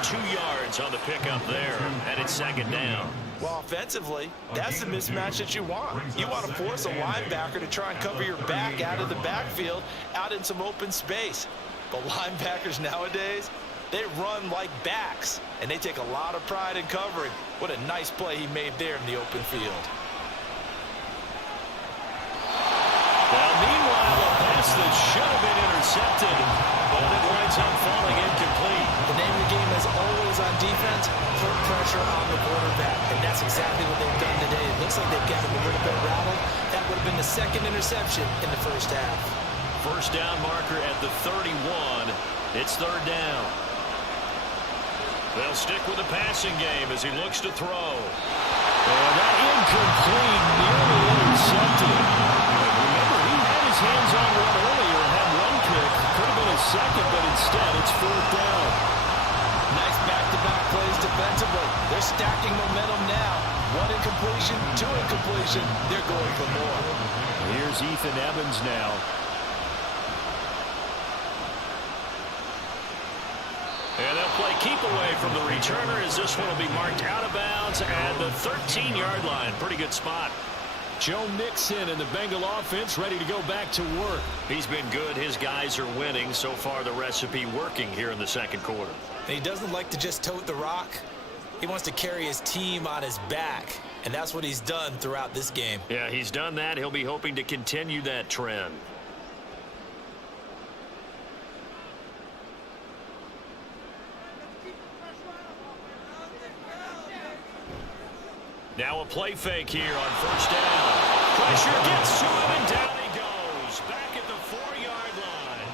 2 yards on the pickup there, and it's 2nd down. Well, offensively, that's the mismatch that you want. You want to force a linebacker to try and cover your back out of the backfield, out in some open space. But linebackers nowadays, they run like backs, and they take a lot of pride in covering. What a nice play he made there in the open field. Well, meanwhile, a pass that should have been intercepted, but it winds up falling incomplete. The name of the game, as always on defense, put pressure on the quarterback, and that's exactly what they've done today. It looks like they've got him a little bit rattled. That would have been the 2nd interception in the first half. First down marker at the 31. It's 3rd down. They'll stick with the passing game as he looks to throw. And that incomplete, nearly intercepted. his hands on one earlier and had one pick. Could have been his second, but instead it's fourth down. Nice back-to-back plays defensively. They're stacking momentum now. One incompletion, two incompletion. They're going for more. Here's Ethan Evans now. And they'll play keep away from the returner as this one will be marked out of bounds at the 13-yard line. Pretty good spot. Joe Mixon and the Bengal offense ready to go back to work. He's been good. His guys are winning. So far, the recipe working here in the second quarter. He doesn't like to just tote the rock. He wants to carry his team on his back, and that's what he's done throughout this game. Yeah, he's done that. He'll be hoping to continue that trend. Now a play fake here on first down. Pressure gets to him, and down he goes. Back at the 4-yard line.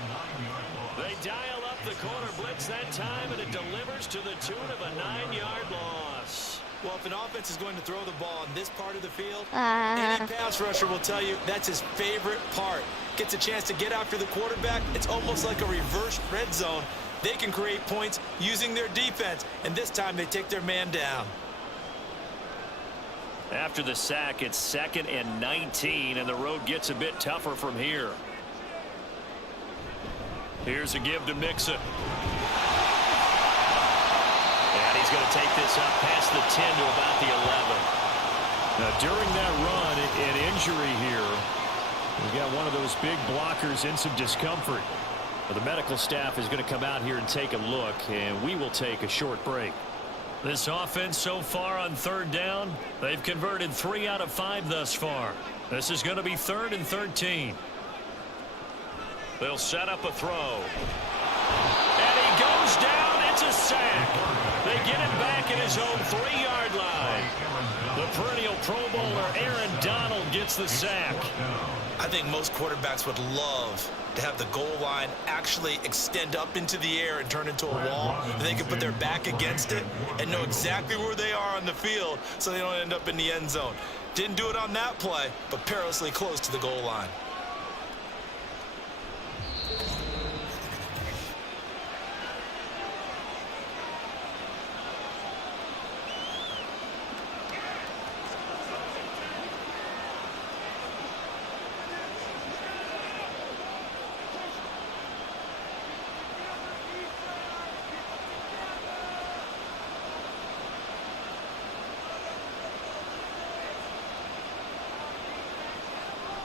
They dial up the corner blitz that time, and it delivers to the tune of a 9-yard loss. Well, if an offense is going to throw the ball on this part of the field, any pass rusher will tell you that's his favorite part. Gets a chance to get after the quarterback. It's almost like a reverse red zone. They can create points using their defense, and this time they take their man down. After the sack, it's 2nd and 19, and the road gets a bit tougher from here. Here's a give to Mixon. And he's going to take this up past the 10 to about the 11. Now, during that run, an injury here. We've got one of those big blockers in some discomfort. Well, the medical staff is going to come out here and take a look, and we will take a short break. This offense so far on third down, they've converted 3 out of 5 thus far. This is going to be 3rd and 13. They'll set up a throw. And he goes down. It's a sack. They get him back at his own 3-yard line. The perennial Pro Bowler Aaron Donald gets the sack. I think most quarterbacks would love to have the goal line actually extend up into the air and turn into a wall, and they can put their back against it and know exactly where they are on the field so they don't end up in the end zone. Didn't do it on that play, but perilously close to the goal line.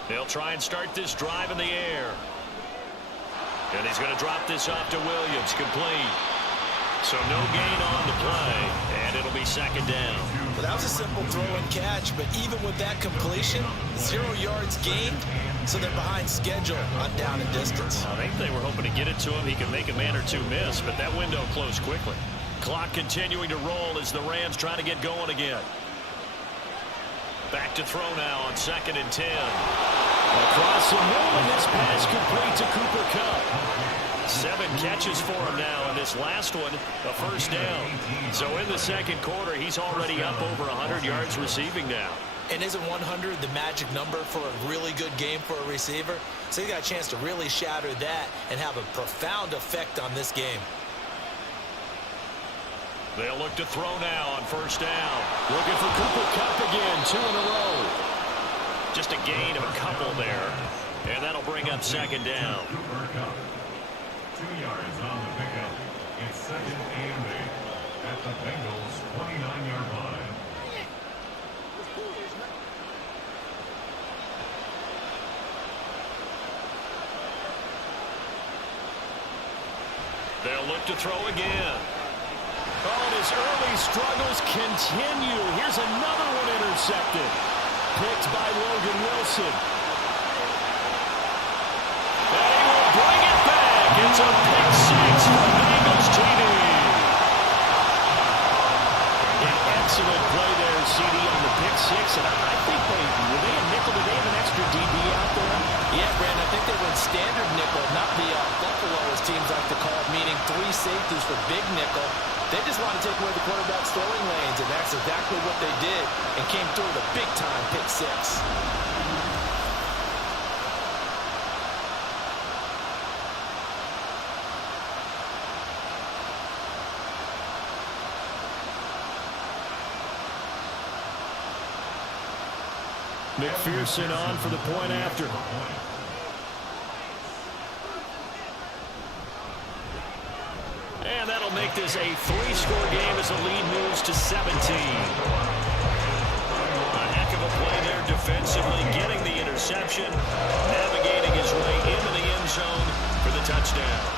They'll try and start this drive in the air. And he's going to drop this off to Williams. Complete. So no gain on the play. And it'll be 2nd down. Well, that was a simple throw and catch, but even with that completion, 0 yards gained, so they're behind schedule on down and distance. I think they were hoping to get it to him. He could make a man or two miss, but that window closed quickly. Clock continuing to roll as the Rams try to get going again. Back to throw now on 2nd and 10. Across the middle, and this pass complete to Cooper Kupp. 7 catches for him now, and this last one, a first down. So in the second quarter, he's already up over 100 yards receiving now. And isn't 100 the magic number for a really good game for a receiver? So he got a chance to really shatter that and have a profound effect on this game. They'll look to throw now on first down. Looking for Cooper Kupp again, 2 in a row. Just a gain of a couple there. And that'll bring up 2nd down. Cooper Kupp. 2 yards on the pickup. It's 2nd and 8 at the Bengals' 29-yard line. They'll look to throw again. Oh, and his early struggles continue. Here's another one intercepted. Picked by Logan Wilson. And he will bring it back. It's a pick 6 for Bengals TD. An excellent play there, CD, on the pick 6. And I think were they a nickel? Did they have an extra DB out there? Yeah, Brandon, I think they went standard nickel, not the buffalo, as teams like to call it, meaning 3 safeties for big nickel. They just want to take away the quarterback's throwing lanes, and that's exactly what they did and came through with a big-time pick 6. McPherson on for the point after. And that'll make this a 3-score game as the lead moves to 17. A heck of a play there defensively, getting the interception, navigating his way into the end zone for the touchdown.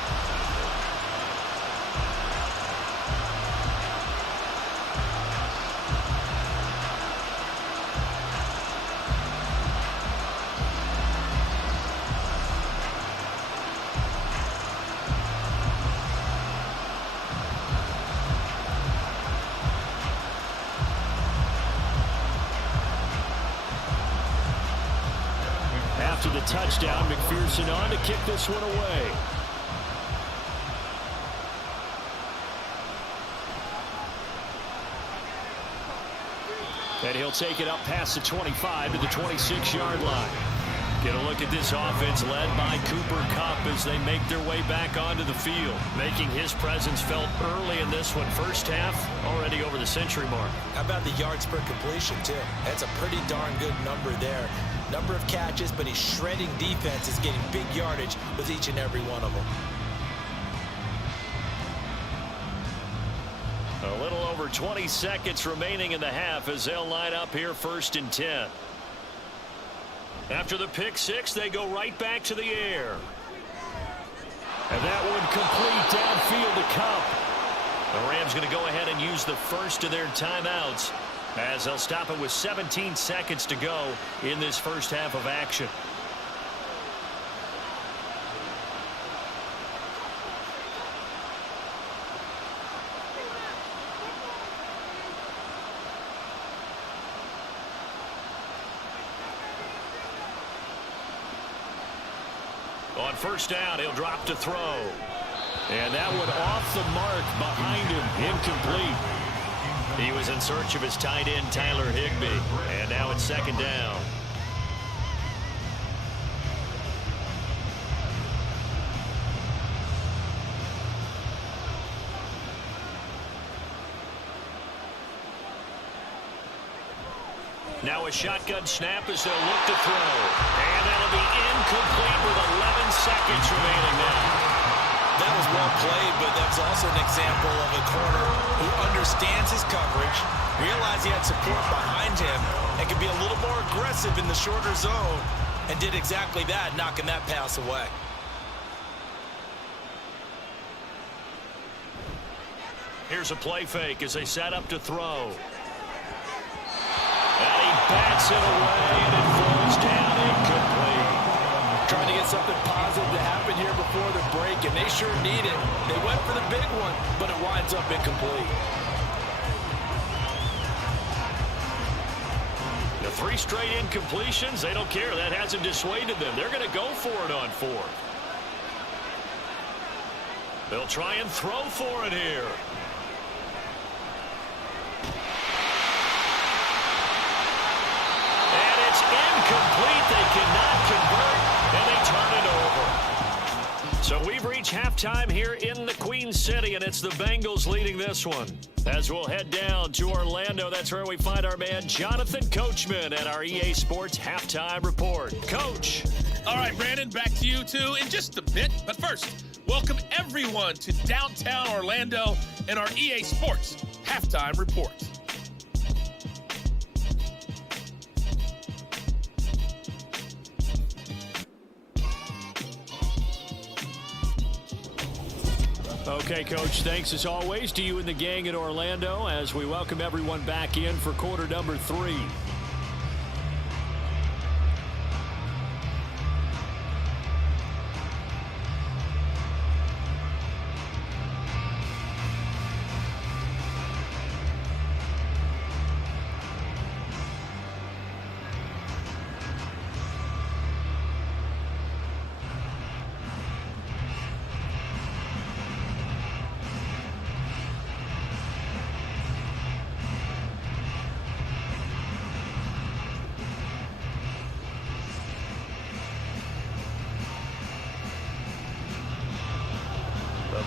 After the touchdown, McPherson on to kick this one away. And he'll take it up past the 25 to the 26-yard line. Get a look at this offense led by Cooper Kupp as they make their way back onto the field, making his presence felt early in this one. First half already over the century mark. How about the yards per completion, too? That's a pretty darn good number there. Number of catches, but he's shredding defenses, getting big yardage with each and every one of them. A little over 20 seconds remaining in the half as they'll line up here 1st and 10. After the pick six, they go right back to the air. And that one complete downfield to Kupp. The Rams going to go ahead and use the first of their timeouts as they'll stop it with 17 seconds to go in this first half of action. On first down, he'll drop to throw. And that one off the mark behind him, incomplete. He was in search of his tight end, Tyler Higbee. And now it's 2nd down. Now a shotgun snap as they'll look to throw. And that'll be incomplete with 11 seconds remaining now. That was well played, but that's also an example of a corner who understands his coverage, realized he had support behind him, and could be a little more aggressive in the shorter zone, and did exactly that, knocking that pass away. Here's a play fake as they set up to throw. And he bats it away, and it falls down incomplete. Trying to get something positive to happen here before the break, and they sure need it. They went for the big one, but it winds up incomplete. The 3 straight incompletions, they don't care. That hasn't dissuaded them. They're going to go for it on 4th. They'll try and throw for it here. And it's incomplete. They cannot convert, and they turn it over. So we've reached halftime here in the Queen City, and it's the Bengals leading this one. As we'll head down to Orlando, that's where we find our man Jonathan Coachman at our EA Sports Halftime Report. Coach. All right, Brandon, back to you two in just a bit. But first, welcome everyone to downtown Orlando and our EA Sports Halftime Report. Okay, Coach, thanks as always to you and the gang in Orlando as we welcome everyone back in for quarter number 3.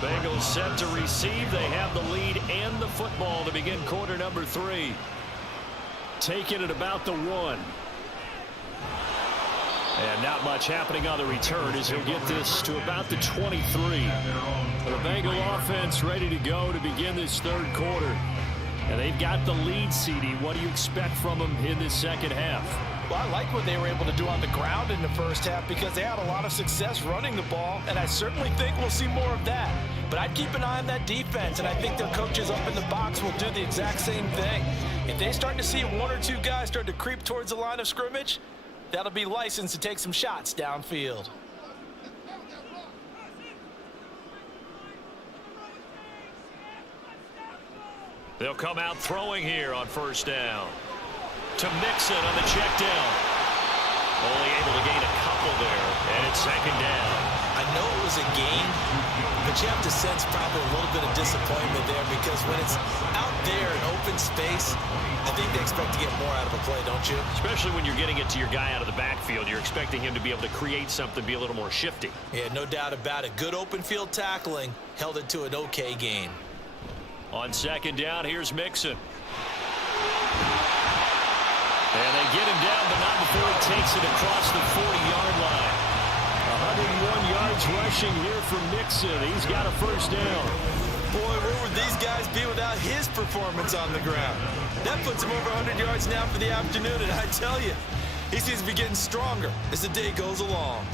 Bengals set to receive. They have the lead and the football to begin quarter number 3. Taking it about the 1. And not much happening on the return as he'll get this to about the 23. The Bengal offense ready to go to begin this third quarter. And they've got the lead, CD. What do you expect from them in this second half? Well, I like what they were able to do on the ground in the first half because they had a lot of success running the ball, and I certainly think we'll see more of that. But I'd keep an eye on that defense, and I think their coaches up in the box will do the exact same thing. If they start to see one or two guys start to creep towards the line of scrimmage, that'll be licensed to take some shots downfield. They'll come out throwing here on first down. To Mixon on the check down. Only able to gain a couple there, and it's second down. I know it was a gain, but you have to sense probably a little bit of disappointment there because when it's out there in open space, I think they expect to get more out of a play, don't you? Especially when you're getting it to your guy out of the backfield. You're expecting him to be able to create something, be a little more shifty. Yeah, no doubt about it. Good open field tackling held it to an okay gain. On second down, here's Mixon. And they get him down, but not before he takes it across the 40-yard line. 101 yards rushing here from Mixon. He's got a first down. Boy, where would these guys be without his performance on the ground? That puts him over 100 yards now for the afternoon, and I tell you, he seems to be getting stronger as the day goes along.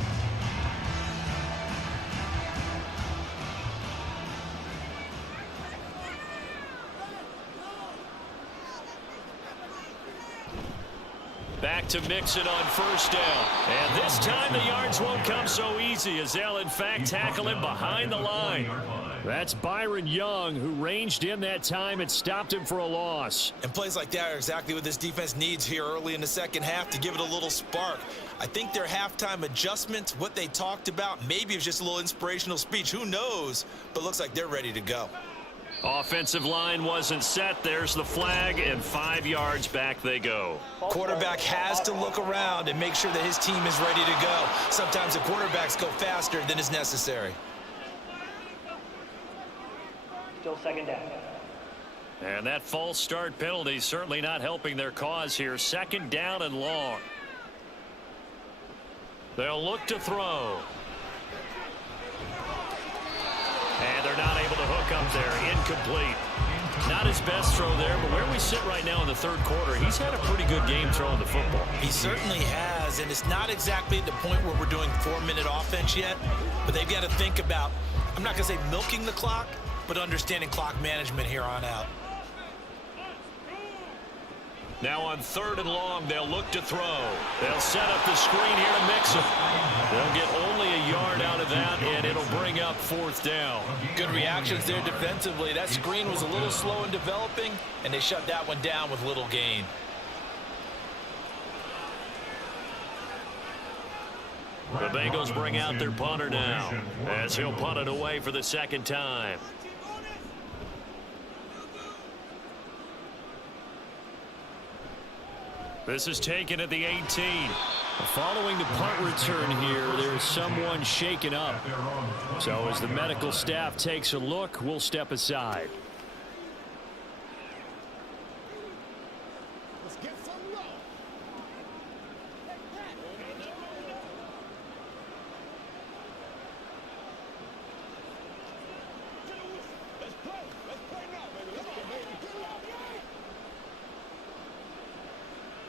Back to Mixon on first down. And this time the yards won't come so easy as they'll, in fact, tackle him behind the line. That's Byron Young, who ranged in that time and stopped him for a loss. And plays like that are exactly what this defense needs here early in the second half to give it a little spark. I think their halftime adjustments, what they talked about, maybe it was just a little inspirational speech. Who knows? But looks like they're ready to go. Offensive line wasn't set. There's the flag, and 5 yards back they go. Quarterback has to look around and make sure that his team is ready to go. Sometimes the quarterbacks go faster than is necessary. Still second down. And that false start penalty certainly not helping their cause here. Second down and long. They'll look to throw. And they're not able to hook up there. Incomplete. Not his best throw there, but where we sit right now in the third quarter, he's had a pretty good game throwing the football. He certainly has, and it's not exactly at the point where we're doing 4-minute offense yet, but they've got to think about, I'm not going to say milking the clock, but understanding clock management here on out. Now on third and long, they'll look to throw. They'll set up the screen here to Mixon. They'll get only a yard out of that, and it'll bring up fourth down. Good reactions there defensively. That screen was a little slow in developing, and they shut that one down with little gain. The Bengals bring out their punter now, as he'll punt it away for the second time. This is taken at the 18. Following the punt return here, there is someone shaken up. So as the medical staff takes a look, we'll step aside.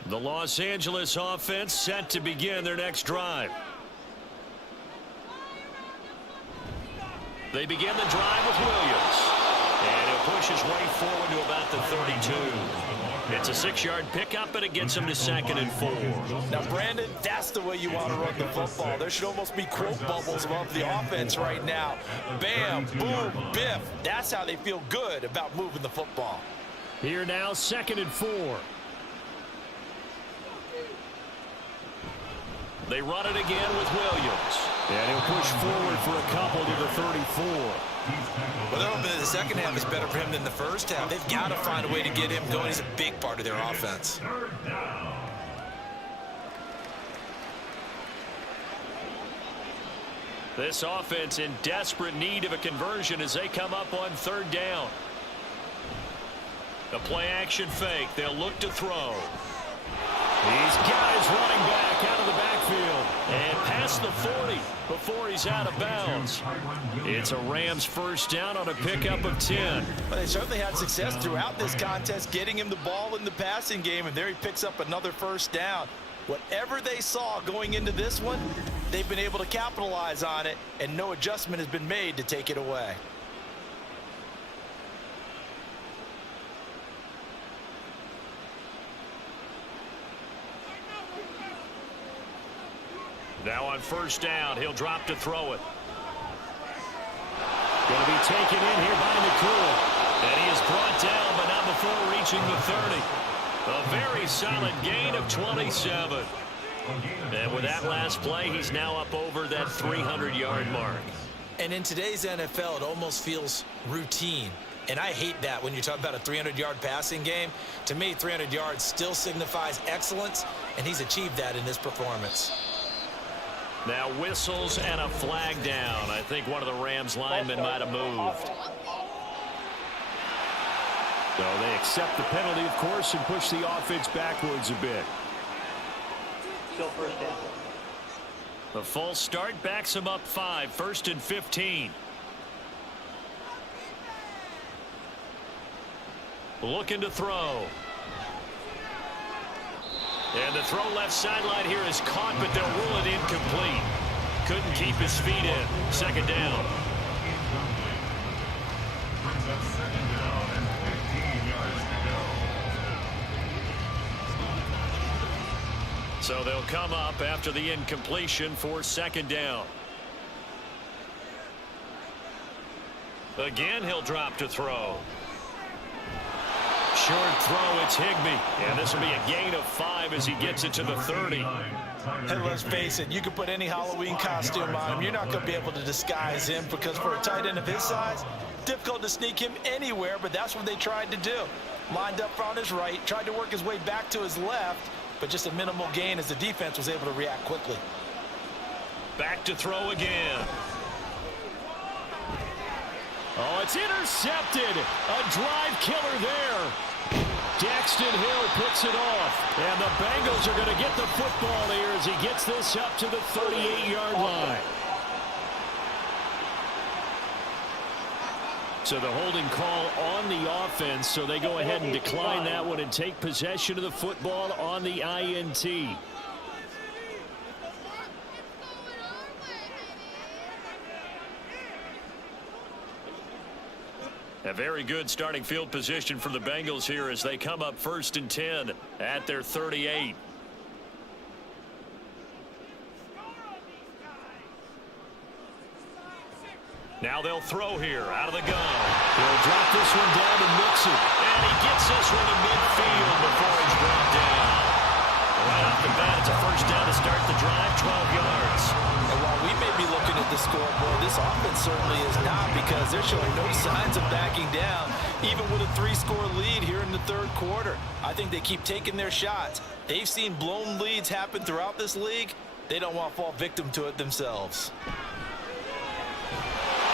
The Los Angeles offense set to begin their next drive. They begin the drive with Williams. And he'll push his way forward to about the 32. It's a 6-yard pickup, and it gets him to 2nd and 4. Now, Brandon, that's the way you want to run the football. There should almost be quote bubbles above the offense right now. Bam, boom, biff. That's how they feel good about moving the football. Here now, 2nd and 4. They run it again with Williams. And he'll push forward for a couple to the 34. Well, they're hoping that the second half is better for him than the first half. They've got to find a way to get him going. He's a big part of their offense. This offense in desperate need of a conversion as they come up on third down. The play action fake. They'll look to throw. He's got his running back out the backfield and past the 40 before he's out of bounds. It's a Rams first down on a pickup of 10. Well, they certainly had success throughout this contest getting him the ball in the passing game, and there he picks up another first down. Whatever they saw going into this one, they've been able to capitalize on it, and no adjustment has been made to take it away. Now on first down, he'll drop to throw it. Going to be taken in here by McCool. And he is brought down, but not before reaching the 30. A very solid gain of 27. And with that last play, he's now up over that 300-yard mark. And in today's NFL, it almost feels routine. And I hate that when you talk about a 300-yard passing game. To me, 300 yards still signifies excellence, and he's achieved that in this performance. Now whistles and a flag down. I think one of the Rams linemen might have moved. So they accept the penalty, of course, and push the offense backwards a bit. Still first down. The false start backs him up 5, 1st and 15. Looking to throw. And the throw left sideline here is caught, but they'll rule it incomplete. Couldn't keep his feet in. Second down. Brings up second down and 15 yards to go. So they'll come up after the incompletion for second down. Again, he'll drop to throw. Short throw, it's Higbee. And this will be a gain of 5 as he gets it to the 30. And let's face it, you can put any Halloween costume on him. You're not going to be able to disguise him because for a tight end of his size, difficult to sneak him anywhere, but that's what they tried to do. Lined up on his right, tried to work his way back to his left, but just a minimal gain as the defense was able to react quickly. Back to throw again. Oh, it's intercepted. A drive killer there. Daxton Hill puts it off. And the Bengals are going to get the football here as he gets this up to the 38-yard line. So the holding call on the offense, so they go ahead and decline that one and take possession of the football on the INT. A very good starting field position for the Bengals here as they come up 1st and 10 at their 38. Now they'll throw here out of the gun. He'll drop this one down and mix it. And he gets this one to midfield before he's brought down. Right off the bat, it's a first down to start the drive, 12 yards. And while we may be looking at the scoreboard, this offense certainly is not, because they're showing no signs of backing down, even with a 3-score lead here in the third quarter. I think they keep taking their shots. They've seen blown leads happen throughout this league. They don't want to fall victim to it themselves.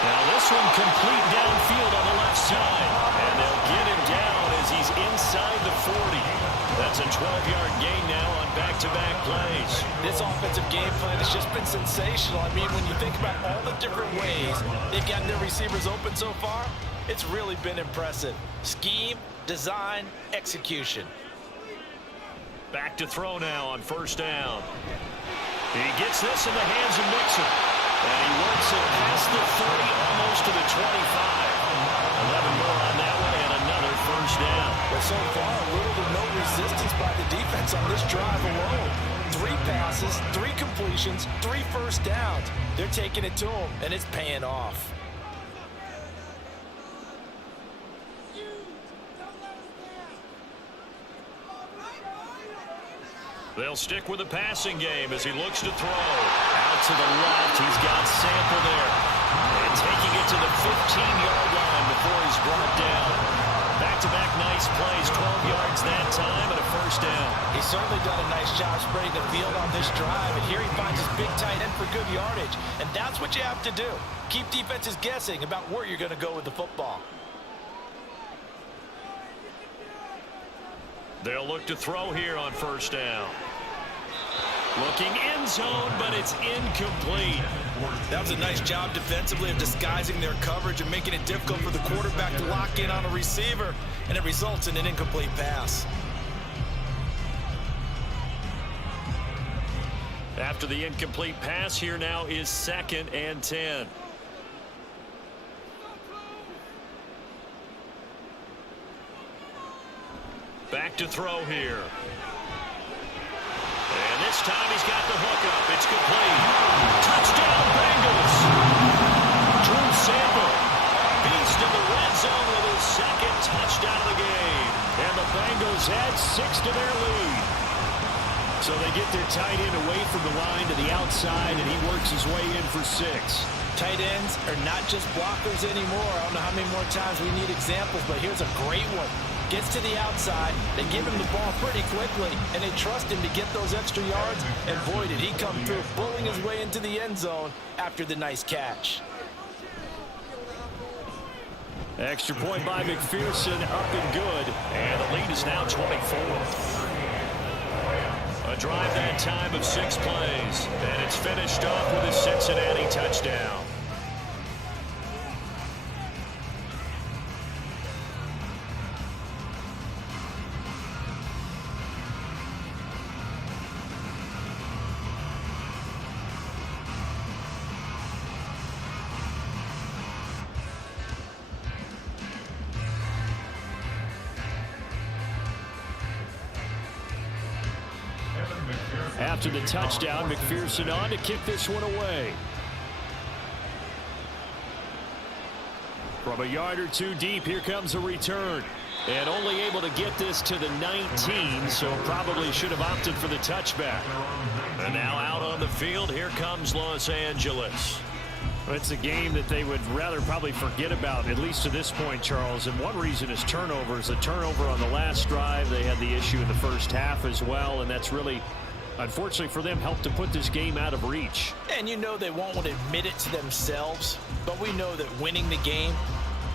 Now this one complete downfield on the left side. And they'll get him down as he's inside the 40. That's a 12-yard gain now on back-to-back plays. This offensive game plan has just been sensational. I mean, when you think about all the different ways they've gotten their receivers open so far, it's really been impressive. Scheme, design, execution. Back to throw now on first down. He gets this in the hands of Mixon. And he works it past the 30, almost to the 25. 11 more on that one, and another first down. But so far, little to no resistance by the defense on this drive alone. 3 passes, 3 completions, 3 first downs. They're taking it to him, and it's paying off. They'll stick with the passing game as he looks to throw. Out to the left, he's got Sample there. And taking it to the 15-yard line before he's brought down. Back-to-back nice plays, 12 yards that time and a first down. He's certainly done a nice job spreading the field on this drive, and here he finds his big tight end for good yardage. And that's what you have to do. Keep defenses guessing about where you're going to go with the football. They'll look to throw here on first down. Looking end zone, but it's incomplete. That was a nice job defensively of disguising their coverage and making it difficult for the quarterback to lock in on a receiver, and it results in an incomplete pass. After the incomplete pass, here now is 2nd and 10. Back to throw here. And this time he's got the hook up. It's complete. Touchdown, Bengals. Drew Sample beats to the red zone with his 2nd touchdown of the game. And the Bengals add 6 to their lead. So they get their tight end away from the line to the outside, and he works his way in for 6. Tight ends are not just blockers anymore. I don't know how many more times we need examples, but here's a great one. Gets to the outside, they give him the ball pretty quickly, and they trust him to get those extra yards, and boy, did he come through, bulling his way into the end zone after the nice catch. Extra point by McPherson, up and good, and the lead is now 24. A drive that time of 6 plays, and it's finished off with a Cincinnati touchdown. After the touchdown, McPherson on to kick this one away. From a yard or 2 deep, here comes a return. And only able to get this to the 19, so probably should have opted for the touchback. And now out on the field, here comes Los Angeles. It's a game that they would rather probably forget about, at least to this point, Charles. And one reason is turnovers. A turnover on the last drive. They had the issue in the first half as well, and that's really, unfortunately for them, helped to put this game out of reach. And you know they won't want to admit it to themselves, but we know that winning the game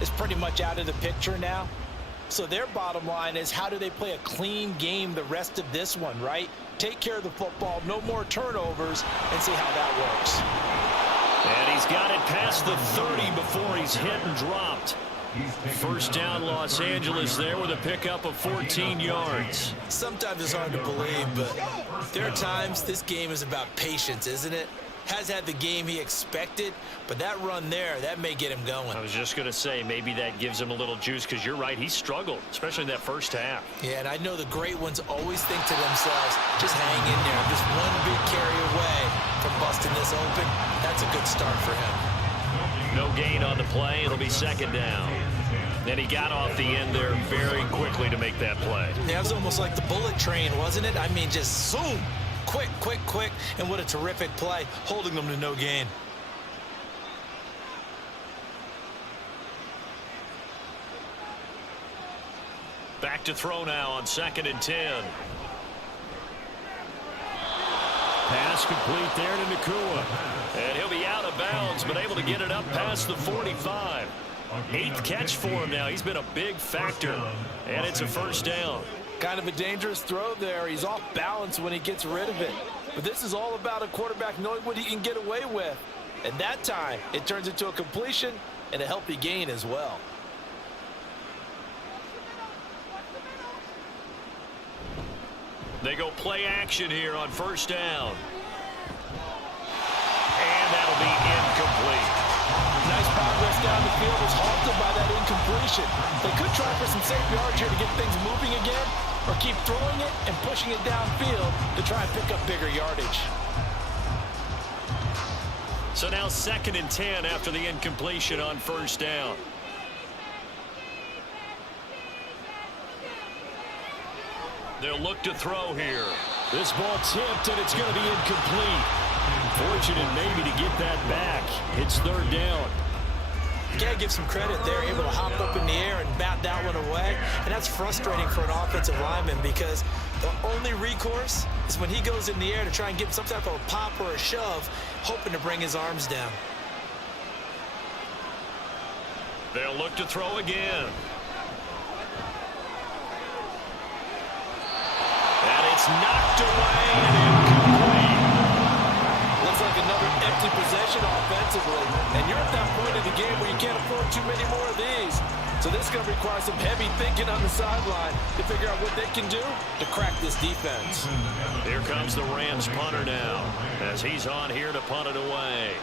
is pretty much out of the picture now. So their bottom line is, how do they play a clean game the rest of this one, right? Take care of the football, no more turnovers, and see how that works. And he's got it past the 30 before he's hit and dropped. First down, Los Angeles there with a pickup of 14 yards. Sometimes it's hard to believe, but there are times this game is about patience, isn't it? Has had the game he expected, but that run there, that may get him going. I was just going to say, maybe that gives him a little juice, because you're right, he struggled, especially in that first half. Yeah, and I know the great ones always think to themselves, just hang in there. Just one big carry away from busting this open. That's a good start for him. No gain on the play. It'll be 2nd down. And he got off the end there very quickly to make that play. Yeah, it was almost like the bullet train, wasn't it? I mean, just zoom. Quick, quick, quick. And what a terrific play, holding them to no gain. Back to throw now on 2nd and 10. Pass complete there to Nakua. And he'll be out of bounds, but able to get it up past the 45. 8th catch for him now. He's been a big factor. And it's a first down. Kind of a dangerous throw there. He's off balance when he gets rid of it. But this is all about a quarterback knowing what he can get away with. And that time, it turns into a completion and a healthy gain as well. They go play action here on first down. And that'll be incomplete. Nice progress down the field was halted by that incompletion. They could try for some safe yards here to get things moving again, or keep throwing it and pushing it downfield to try and pick up bigger yardage. So now 2nd and 10 after the incompletion on first down. They'll look to throw here. This ball tipped, and it's going to be incomplete. Fortunate maybe to get that back. It's 3rd down. You gotta give some credit there, able to hop up in the air and bat that one away. And that's frustrating for an offensive lineman, because the only recourse is when he goes in the air to try and get some type of a pop or a shove, hoping to bring his arms down. They'll look to throw again. And it's knocked away and incomplete. empty possession offensively, and you're at that point in the game where you can't afford too many more of these. So this is going to require some heavy thinking on the sideline to figure out what they can do to crack this defense. Here comes the Rams punter now, as he's on here to punt it away.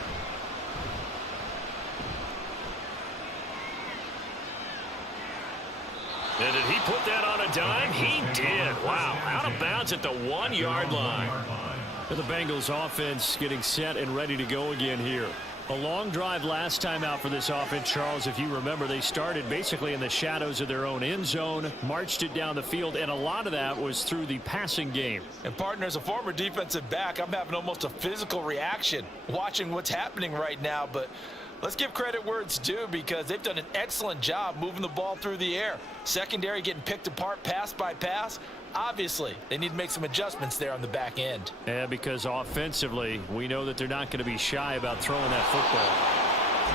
And did he put that on a dime? He did. Wow, out of bounds at the 1-yard line. The Bengals offense getting set and ready to go again here. A long drive last time out for this offense, Charles. If you remember, they started basically in the shadows of their own end zone, marched it down the field, and a lot of that was through the passing game. And partner, as a former defensive back, I'm having almost a physical reaction watching what's happening right now. But let's give credit where it's due, because they've done an excellent job moving the ball through the air. Secondary getting picked apart pass by pass. Obviously, they need to make some adjustments there on the back end. Yeah, because offensively, we know that they're not going to be shy about throwing that football.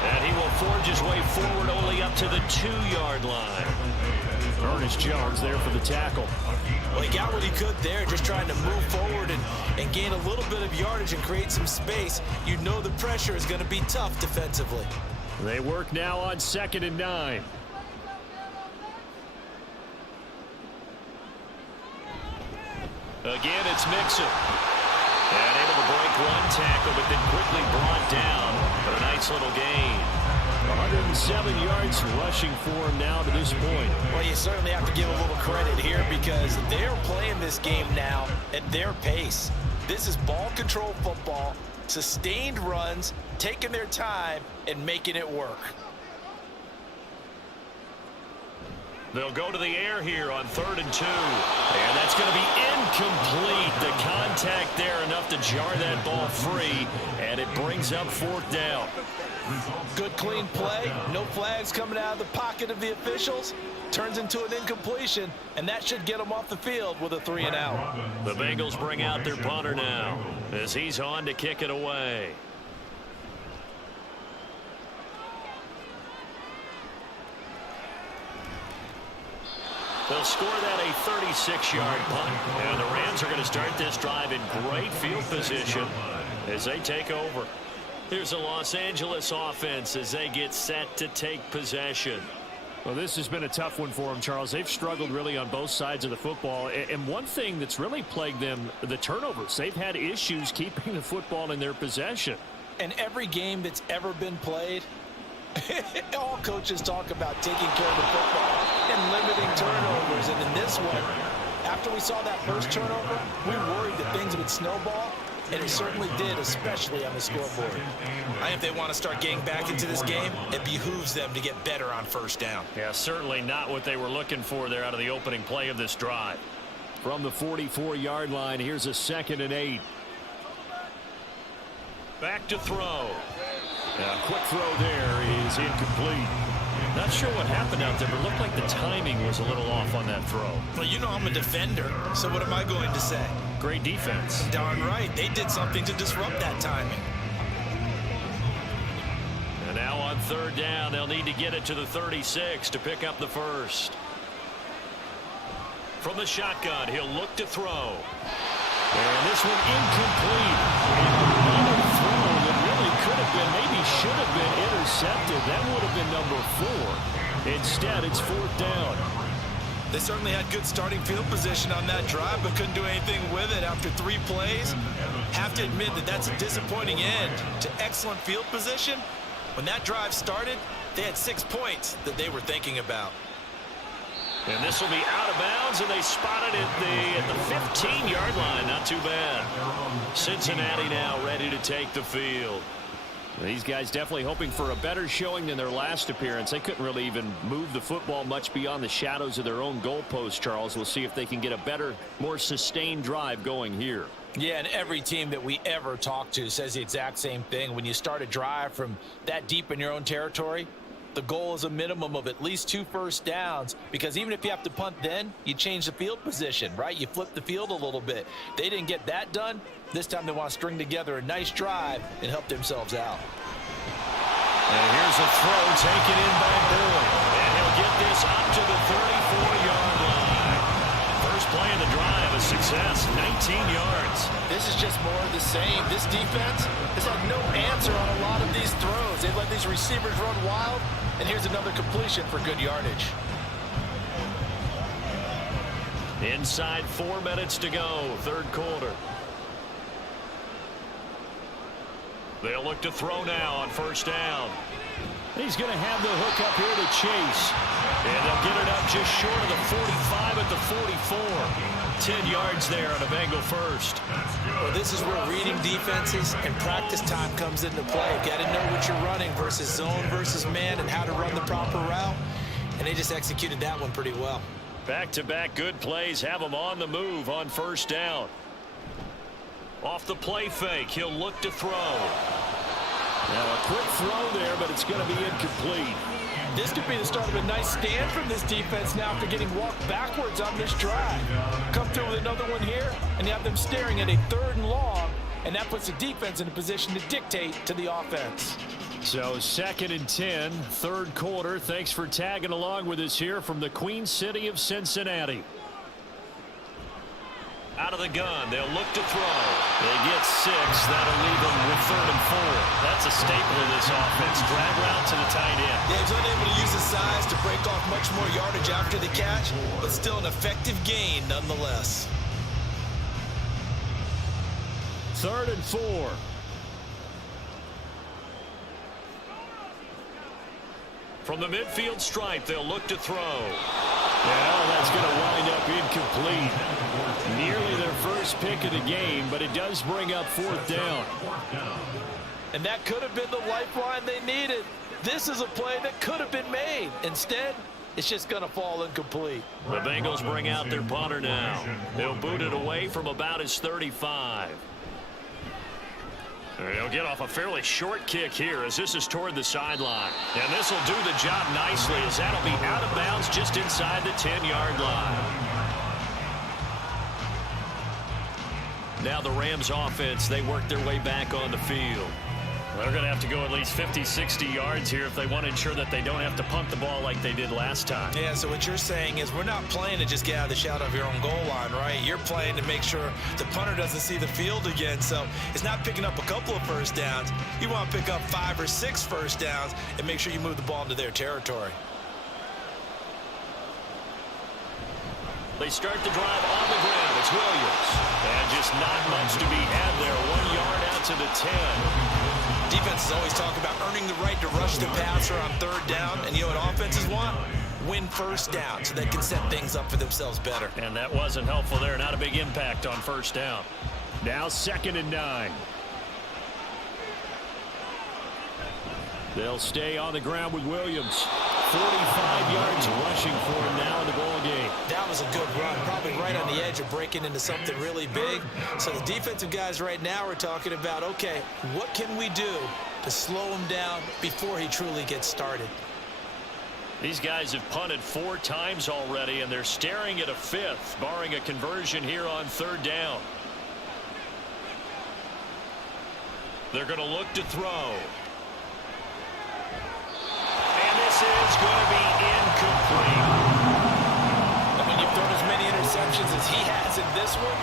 And he will forge his way forward only up to the 2-yard line. Ernest Jones there for the tackle. Well, he got what he could there, just trying to move forward and gain a little bit of yardage and create some space. You know the pressure is going to be tough defensively. They work now on 2nd and 9. Again, it's Mixon. And able to break one tackle, but then quickly brought down. But a nice little gain. 107 yards rushing for him now to this point. Well, you certainly have to give a little credit here, because they're playing this game now at their pace. This is ball control football, sustained runs, taking their time, and making it work. They'll go to the air here on 3rd and 2. And that's going to be incomplete. The contact there enough to jar that ball free. And it brings up 4th down. Good clean play. No flags coming out of the pocket of the officials. Turns into an incompletion. And that should get them off the field with a 3-and-out. The Bengals bring out their punter now, as he's on to kick it away. They'll score that a 36-yard punt. And the Rams are going to start this drive in great field position as they take over. Here's the Los Angeles offense as they get set to take possession. Well, this has been a tough one for them, Charles. They've struggled really on both sides of the football. And one thing that's really plagued them, the turnovers. They've had issues keeping the football in their possession. And every game that's ever been played, all coaches talk about taking care of the football and limiting turnovers. And in this one, after we saw that first turnover, we worried that things would snowball, and it certainly did, especially on the scoreboard. I think if they want to start getting back into this game, it behooves them to get better on 1st down. Yeah, certainly not what they were looking for there out of the opening play of this drive. From the 44-yard line, here's a 2nd and 8. Back to throw. A quick throw there is incomplete. Not sure what happened out there, but it looked like the timing was a little off on that throw. Well, you know I'm a defender, so what am I going to say? Great defense. Darn right. They did something to disrupt that timing. And now on 3rd down, they'll need to get it to the 36 to pick up the first. From the shotgun, he'll look to throw. And this one incomplete. Another throw that really could have been, maybe should have been intercepted. That would have been number 4. Instead, it's 4th down. They certainly had good starting field position on that drive, but couldn't do anything with it after 3 plays. Have to admit that that's a disappointing end to excellent field position. When that drive started, they had 6 points that they were thinking about. And this will be out of bounds, and they spotted it at the 15-yard line. Not too bad. Cincinnati now ready to take the field. These guys definitely hoping for a better showing than their last appearance. They couldn't really even move the football much beyond the shadows of their own goalpost, Charles. We'll see if they can get a better, more sustained drive going here. Yeah, and every team that we ever talk to says the exact same thing. When you start a drive from that deep in your own territory, the goal is a minimum of at least 2 first downs, because even if you have to punt then, you change the field position, right? You flip the field a little bit. They didn't get that done. This time they want to string together a nice drive and help themselves out. And here's a throw taken in by Boyd. And he'll get this up to the 34-yard line. First play of the drive a success, 19 yards. This is just more of the same. This defense has had no answer on a lot of these throws. They let these receivers run wild, and here's another completion for good yardage. Inside 4 minutes to go, third quarter. They'll look to throw now on first down. He's going to have the hook up here to Chase. And they'll get it up just short of the 45 at the 44. 10 yards there on a Bengal first. Well, this is where reading defenses and practice time comes into play. You got to know what you're running versus zone versus man and how to run the proper route. And they just executed that one pretty well. Back-to-back good plays have him on the move on first down. Off the play fake, he'll look to throw. Now a quick throw there, but it's going to be incomplete. This could be the start of a nice stand from this defense now after getting walked backwards on this drive. Come through with another one here, and you have them staring at a 3rd and long, and that puts the defense in a position to dictate to the offense. So 2nd and 10, third quarter. Thanks for tagging along with us here from the Queen City of Cincinnati. Out of the gun, they'll look to throw. They get 6. That'll leave them with 3rd and 4. That's a staple of this offense. Drag route to the tight end. Yeah, he's unable to use his size to break off much more yardage after the catch, but still an effective gain nonetheless. 3rd and 4. From the midfield stripe, they'll look to throw. Well, that's going to wind up incomplete. Nearly their first pick of the game, but it does bring up 4th down. And that could have been the lifeline they needed. This is a play that could have been made. Instead, it's just going to fall incomplete. The Bengals bring out their punter now. They'll boot it away from about his 35. They'll get off a fairly short kick here as this is toward the sideline. And this will do the job nicely as that'll be out of bounds just inside the 10-yard line. Now the Rams offense, they work their way back on the field. They're going to have to go at least 50, 60 yards here if they want to ensure that they don't have to punt the ball like they did last time. Yeah, so what you're saying is we're not playing to just get out of the shadow of your own goal line, right? You're playing to make sure the punter doesn't see the field again. So it's not picking up a couple of first downs. You want to pick up 5 or 6 first downs and make sure you move the ball into their territory. They start the drive on the ground. It's Williams. And just not much to be had there. 1 yard out to the 10. Defenses always talk about earning the right to rush the passer on 3rd down. And you know what offenses want? Win first down so they can set things up for themselves better. And that wasn't helpful there. Not a big impact on first down. Now 2nd and 9. They'll stay on the ground with Williams. 45 yards rushing for him now in the ball game. That was a good run, probably right on the edge of breaking into something really big. So the defensive guys right now are talking about, okay, what can we do to slow him down before he truly gets started? These guys have punted 4 times already, and they're staring at a 5th, barring a conversion here on 3rd down. They're going to look to throw. This is going to be incomplete. When you've thrown as many interceptions as he has in this one,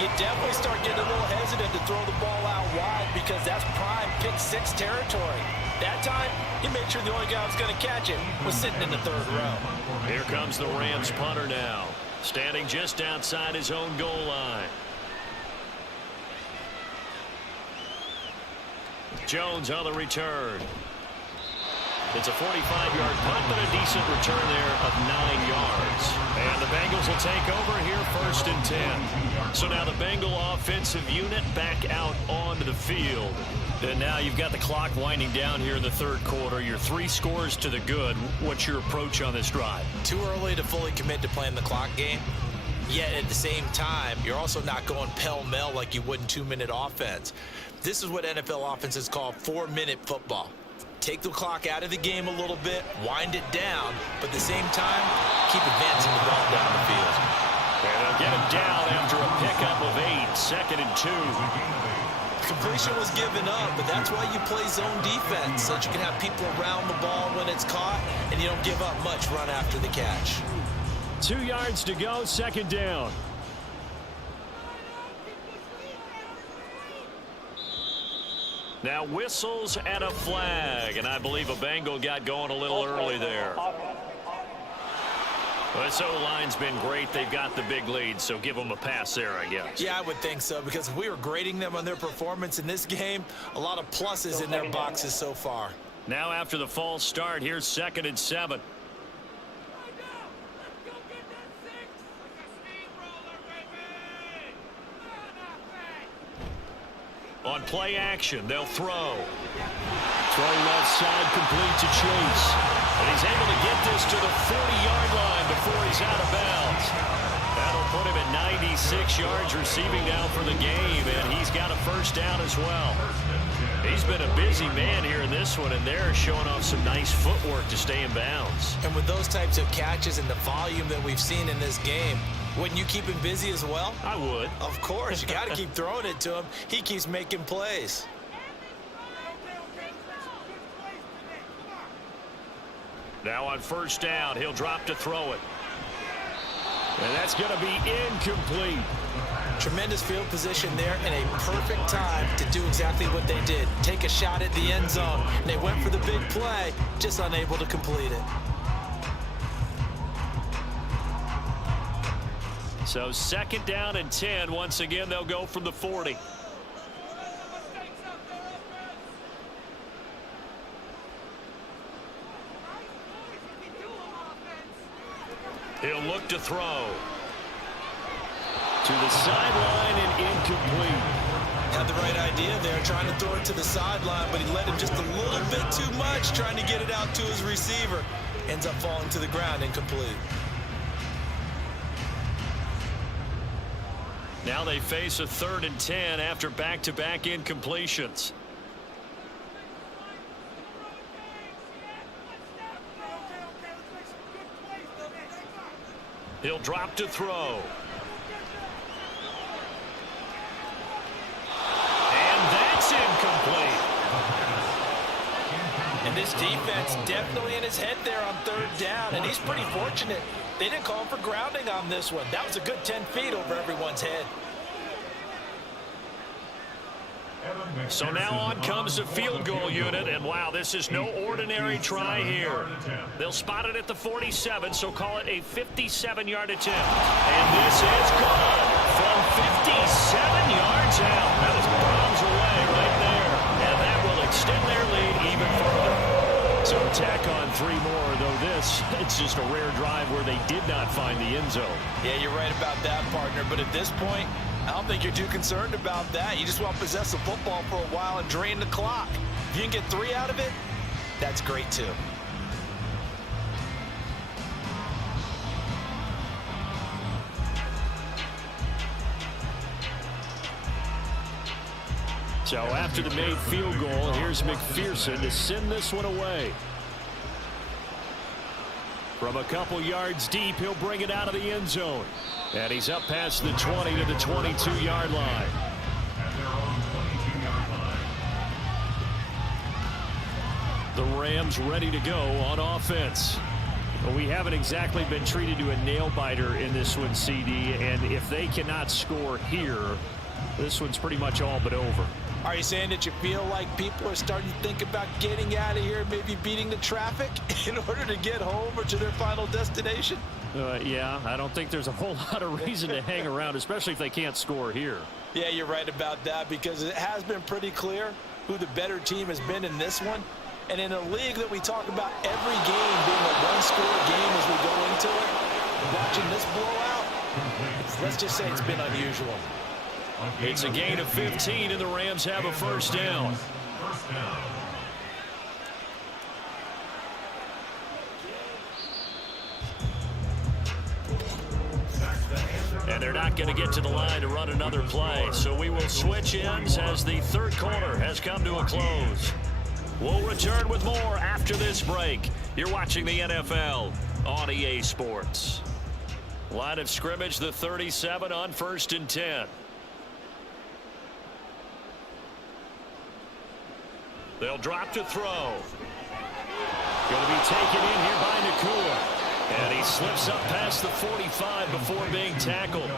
you definitely start getting a little hesitant to throw the ball out wide because that's prime pick 6 territory. That time, he made sure the only guy who was going to catch it was sitting in the 3rd row. Here comes the Rams punter now, standing just outside his own goal line. Jones on the return. It's a 45-yard punt, but a decent return there of 9 yards. And the Bengals will take over here 1st and 10. So now the Bengal offensive unit back out onto the field. And now you've got the clock winding down here in the 3rd quarter. You're 3 scores to the good. What's your approach on this drive? Too early to fully commit to playing the clock game. Yet at the same time, you're also not going pell-mell like you would in 2-minute offense. This is what NFL offenses call 4-minute football. Take the clock out of the game a little bit, wind it down, but at the same time, keep advancing the ball down the field. And they'll get him down after a pickup of 8, 2nd and 2. Completion was given up, but that's why you play zone defense, so that you can have people around the ball when it's caught, and you don't give up much run after the catch. 2 yards to go, 2nd down. Now whistles and a flag, and I believe a Bengal got going a little early there. Well, this O-line's been great. They've got the big lead, so give them a pass there, I guess. Yeah, I would think so, because if we were grading them on their performance in this game, a lot of pluses in their boxes so far. Now after the false start, here's 2nd and 7. On play action, they'll throw. Throw left side, complete to Chase. And he's able to get this to the 40-yard line before he's out of bounds. That'll put him at 96 yards receiving now for the game, and he's got a first down as well. He's been a busy man here in this one, and they're showing off some nice footwork to stay in bounds. And with those types of catches and the volume that we've seen in this game, wouldn't you keep him busy as well? I would. Of course. You got to keep throwing it to him. He keeps making plays. Now on first down, he'll drop to throw it. And that's going to be incomplete. Tremendous field position there and a perfect time to do exactly what they did. Take a shot at the end zone. And they went for the big play, just unable to complete it. So 2nd down and 10. Once again, they'll go from the 40. He'll look to throw. To the sideline and incomplete. Had the right idea there, trying to throw it to the sideline, but he let him just a little bit too much, trying to get it out to his receiver. Ends up falling to the ground, incomplete. Now they face a 3rd and 10 after back-to-back incompletions. He'll drop to throw. And that's incomplete. And this defense definitely in his head there on 3rd down, and he's pretty fortunate. They didn't call him for grounding on this one. That was a good 10 feet over everyone's head. So now on comes the field goal unit, and wow, this is no ordinary try here. They'll spot it at the 47, so call it a 57-yard attempt. And this is good from 57 yards out. That was bombs away right there, and that will extend their lead even further. So tack on 3 more, though this, it's just a rare drive where they did not find the end zone. Yeah, you're right about that, partner, but at this point, I don't think you're too concerned about that. You just want to possess the football for a while and drain the clock. If you can get 3 out of it, that's great too. So after the made field goal, here's McPherson to send this one away. From a couple yards deep, he'll bring it out of the end zone. And he's up past the 20 to the 22-yard line. The Rams ready to go on offense. Well, we haven't exactly been treated to a nail-biter in this one, CD. And if they cannot score here, this one's pretty much all but over. Are you saying that you feel like people are starting to think about getting out of here, maybe beating the traffic in order to get home or to their final destination? Yeah, I don't think there's a whole lot of reason to hang around, especially if they can't score here. Yeah, you're right about that, because it has been pretty clear who the better team has been in this one. And in a league that we talk about every game being a one-score game as we go into it, watching this blowout, let's just say it's been unusual. It's a gain of 15, and the Rams have a first down. And they're not going to get to the line to run another play. So we will switch ends as the 3rd quarter has come to a close. We'll return with more after this break. You're watching the NFL on EA Sports. Line of scrimmage, the 37 on 1st and 10. They'll drop to throw. Going to be taken in here by Nakua. And he slips up past the 45 before being tackled.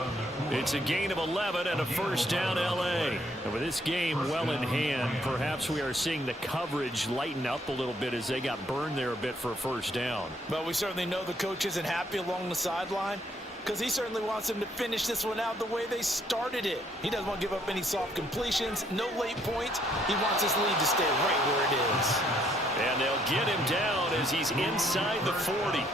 It's a gain of 11 and a first down, L.A. And with this game well in hand, perhaps we are seeing the coverage lighten up a little bit as they got burned there a bit for a first down. But we certainly know the coach isn't happy along the sideline because he certainly wants them to finish this one out the way they started it. He doesn't want to give up any soft completions, no late points. He wants his lead to stay right where it is. And they'll get him down as he's inside the 40.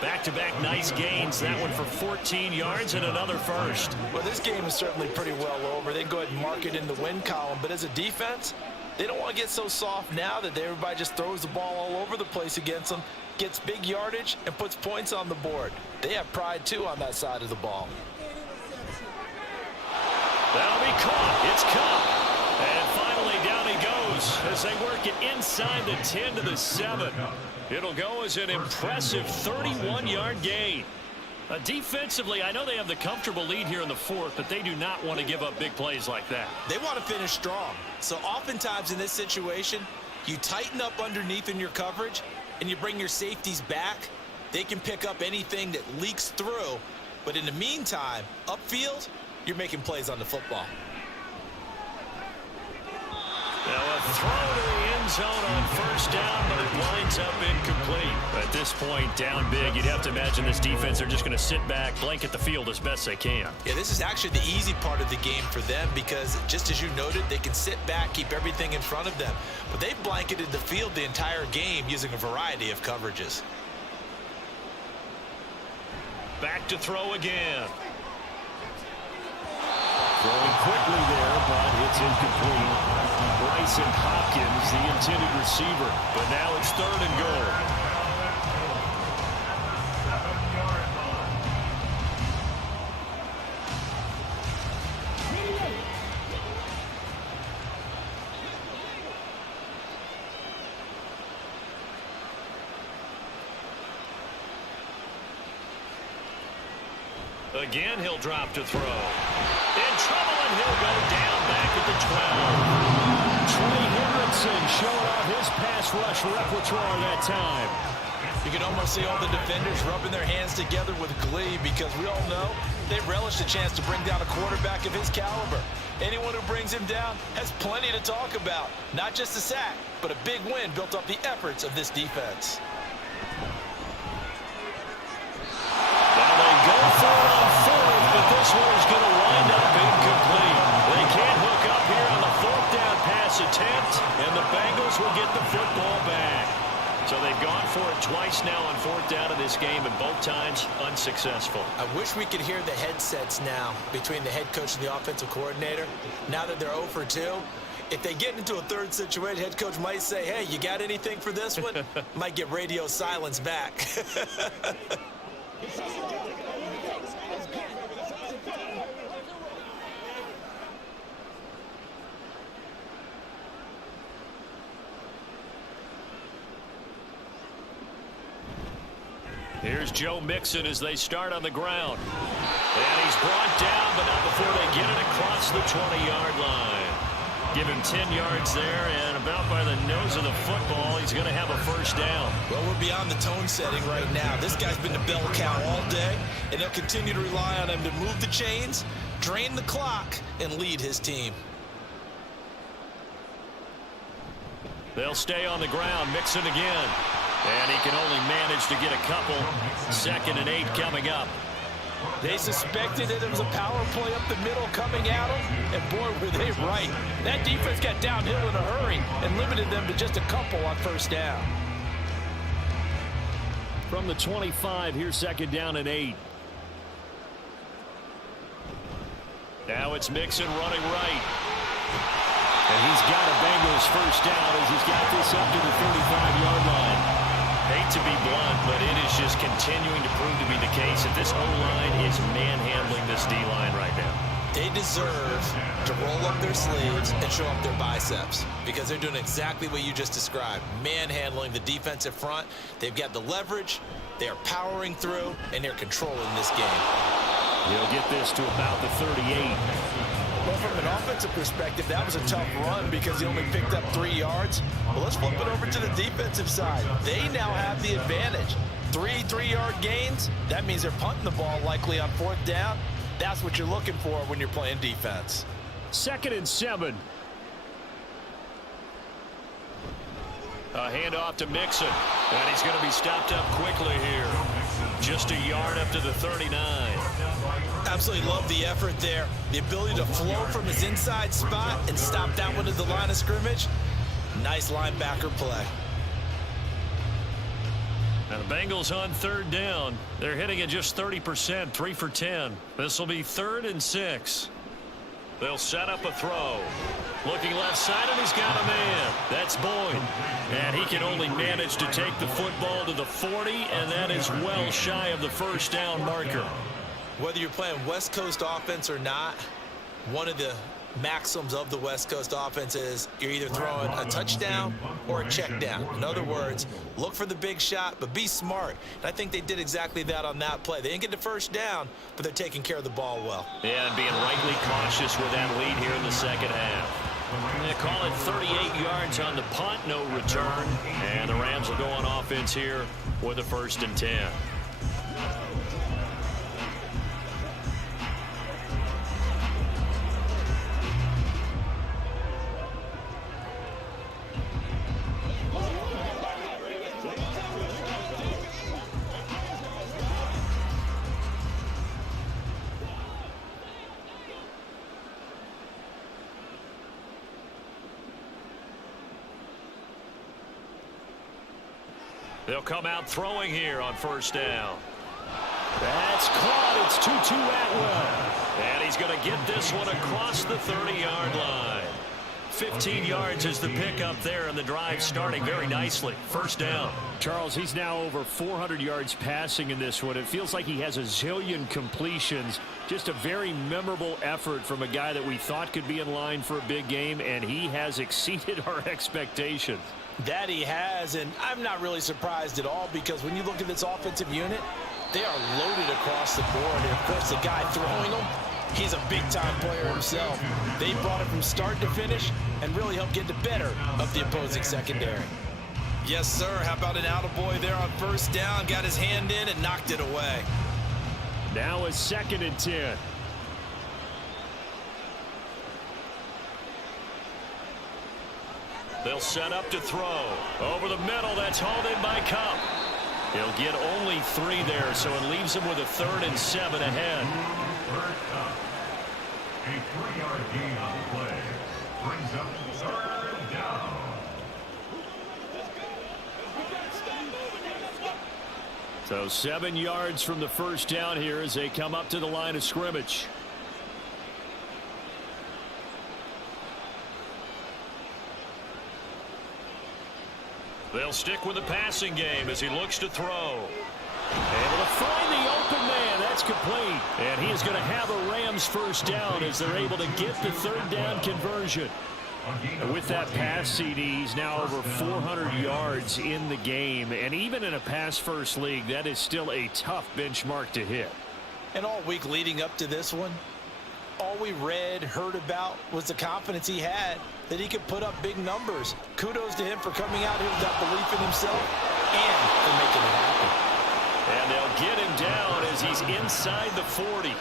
Back-to-back nice gains. That one for 14 yards and another first. Well, this game is certainly pretty well over. They can go ahead and mark it in the win column. But as a defense, they don't want to get so soft now that everybody just throws the ball all over the place against them, gets big yardage, and puts points on the board. They have pride, too, on that side of the ball. That'll be caught. It's caught. And finally down he goes as they work it inside the 10 to the 7. It'll go as an impressive 31-yard gain. Defensively, I know they have the comfortable lead here in the fourth, but they do not want to give up big plays like that. They want to finish strong. So oftentimes in this situation, you tighten up underneath in your coverage and you bring your safeties back. They can pick up anything that leaks through. But in the meantime, upfield, you're making plays on the football. Now a throw to the end zone on first down, but it winds up incomplete. At this point, down big, you'd have to imagine this defense are just going to sit back, blanket the field as best they can. Yeah, this is actually the easy part of the game for them because, just as you noted, they can sit back, keep everything in front of them. But they've blanketed the field the entire game using a variety of coverages. Back to throw again. Throwing quickly there, but it's incomplete. Bryson Hopkins, the intended receiver, but now it's 3rd and goal. Again, he'll drop to throw. In trouble, and he'll go down back at the 12. Trey Hendrickson showing off his pass rush repertoire that time. You can almost see all the defenders rubbing their hands together with glee because we all know they relish the chance to bring down a quarterback of his caliber. Anyone who brings him down has plenty to talk about. Not just a sack, but a big win built up the efforts of this defense. Now they go for it on 4th, but this one is going to wind up incomplete. They can't hook up here on the 4th down pass attempt, and the Bengals will get the football back. So they've gone for it twice now on 4th down in this game, and both times unsuccessful. I wish we could hear the headsets now between the head coach and the offensive coordinator. Now that they're 0 for 2, if they get into a third situation, head coach might say, hey, you got anything for this one? Might get radio silence back. Here's Joe Mixon as they start on the ground. And he's brought down, but not before they get it across the 20-yard line. Give him 10 yards there, and about by the nose of the football, he's going to have a first down. Well, we're beyond the tone setting right now. This guy's been the bell cow all day, and they'll continue to rely on him to move the chains, drain the clock, and lead his team. They'll stay on the ground. Mixon again. And he can only manage to get a couple. 2nd and 8 coming up. They suspected that it was a power play up the middle coming at them, and boy, were they right. That defense got downhill in a hurry and limited them to just a couple on first down. From the 25, here's 2nd down and 8. Now it's Mixon running right. And he's got a Bengals first down as he's got this up to the 35-yard line. Hate to be blunt, but it is just continuing to prove to be the case that this O-line is manhandling this D-line right now. They deserve to roll up their sleeves and show up their biceps because they're doing exactly what you just described, manhandling the defensive front. They've got the leverage, they are powering through, and they're controlling this game. He'll get this to about the 38. Well, from an offensive perspective, that was a tough run because he only picked up 3 yards. Well, let's flip it over to the defensive side. They now have the advantage. 3 3-yard gains, that means they're punting the ball likely on 4th down. That's what you're looking for when you're playing defense. 2nd and 7. A handoff to Mixon, and he's going to be stopped up quickly here. Just a yard up to the 39. Absolutely love the effort there. The ability to flow from his inside spot and stop that one at the line of scrimmage. Nice linebacker play. Now the Bengals on 3rd down. They're hitting at just 30%, 3 for 10. This will be 3rd and 6. They'll set up a throw. Looking left side, and he's got a man. That's Boyd. And he can only manage to take the football to the 40, and that is well shy of the 1st down marker. Whether you're playing West Coast offense or not, one of the maxims of the West Coast offense is you're either throwing a touchdown or a check down. In other words, look for the big shot, but be smart. And I think they did exactly that on that play. They didn't get the 1st down, but they're taking care of the ball well. Yeah, and being rightly cautious with that lead here in the 2nd half. They call it 38 yards on the punt, no return. And the Rams will go on offense here with a 1st and 10. They'll come out throwing here on 1st down. That's caught. It's Tutu Atwell. And he's going to get this one across the 30-yard line. 15 yards is the pickup there, and the drive starting very nicely. 1st down. Charles, he's now over 400 yards passing in this one. It feels like he has a zillion completions. Just a very memorable effort from a guy that we thought could be in line for a big game, and he has exceeded our expectations. That he has, and I'm not really surprised at all, because when you look at this offensive unit, they are loaded across the board. And of course, the guy throwing them, he's a big-time player himself. They brought it from start to finish and really helped get the better of the opposing secondary. Yes, sir. How about an attaboy there on 1st down? Got his hand in and knocked it away. Now a 2nd and 10. They'll set up to throw. Over the middle, that's hauled in by Cup. He'll get only 3 there, so it leaves him with a 3rd and 7 ahead. A 3-yard gain on the play brings up 3rd down. So 7 yards from the 1st down here as they come up to the line of scrimmage. They'll stick with the passing game as he looks to throw. Able to find the open man. That's complete. And he is going to have a Rams 1st down as they're able to get the 3rd down conversion. And with that pass CD, he's now over 400 yards in the game. And even in a pass-first league, that is still a tough benchmark to hit. And all week leading up to this one, all we read, heard about was the confidence he had that he could put up big numbers. Kudos to him for coming out here with that belief in himself and for making it happen. And they'll get him down as he's inside the 40.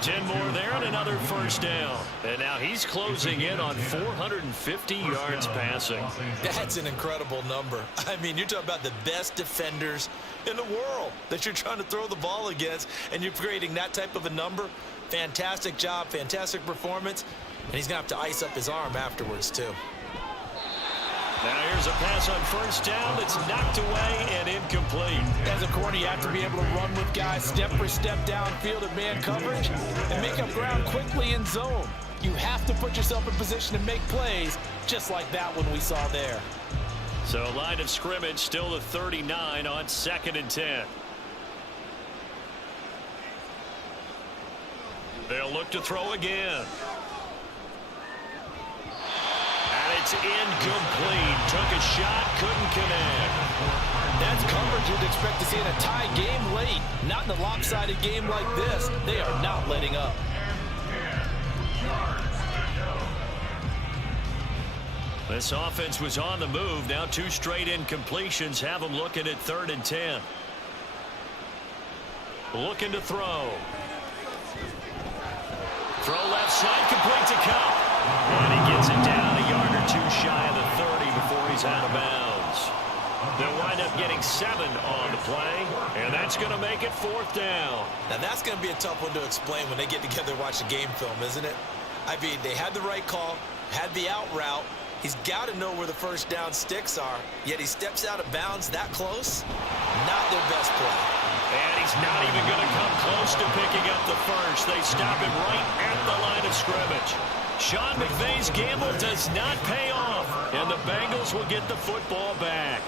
10 more there and another 1st down. And now he's closing in on 450 yards passing. That's an incredible number. I mean, you're talking about the best defenders in the world that you're trying to throw the ball against, and you're creating that type of a number. Fantastic job, fantastic performance, and he's going to have to ice up his arm afterwards, too. Now here's a pass on 1st down that's knocked away and incomplete. As a corner, you have to be able to run with guys step for step downfield in man coverage and make up ground quickly in zone. You have to put yourself in position to make plays just like that one we saw there. So line of scrimmage still the 39 on 2nd and 10. They'll look to throw again. And it's incomplete. Took a shot, couldn't connect. That's coverage you'd expect to see in a tie game late. Not in a lopsided game like this. They are not letting up. This offense was on the move. Now 2 straight incompletions have them looking at 3rd and 10. looking to throw. Throw left side, complete to Cup. And he gets it down a yard or two shy of the 30 before he's out of bounds. They'll wind up getting 7 on the play, and that's going to make it 4th down. Now that's going to be a tough one to explain when they get together and watch the game film, isn't it? I mean, they had the right call, had the out route. He's got to know where the first down sticks are, yet he steps out of bounds that close. Not their best play. And he's not even going to come close to picking up the first. They stop him right at the line of scrimmage. Sean McVay's gamble does not pay off, and the Bengals will get the football back.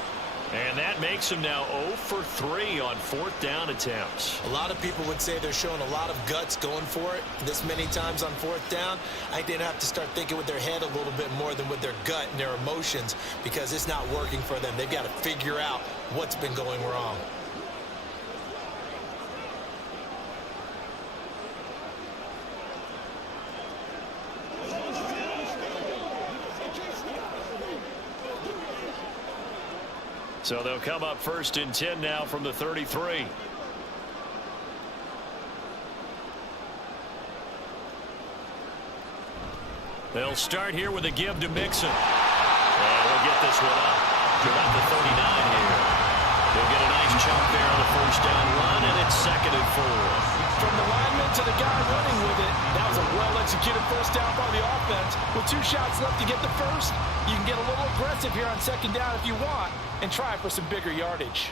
And that makes them now 0 for 3 on 4th down attempts. A lot of people would say they're showing a lot of guts going for it this many times on 4th down. I think they'd have to start thinking with their head a little bit more than with their gut and their emotions, because it's not working for them. They've got to figure out what's been going wrong. So they'll come up 1st and 10 now from the 33. They'll start here with a give to Mixon. And we'll get this one up to about the 39 here. They'll get a nice chunk there on the 1st down run, and it's 2nd and 4. From the lineman to the guy running with it, that was a well-executed first down by the offense. With 2 shots left to get the first, you can get a little aggressive here on 2nd down if you want and try for some bigger yardage.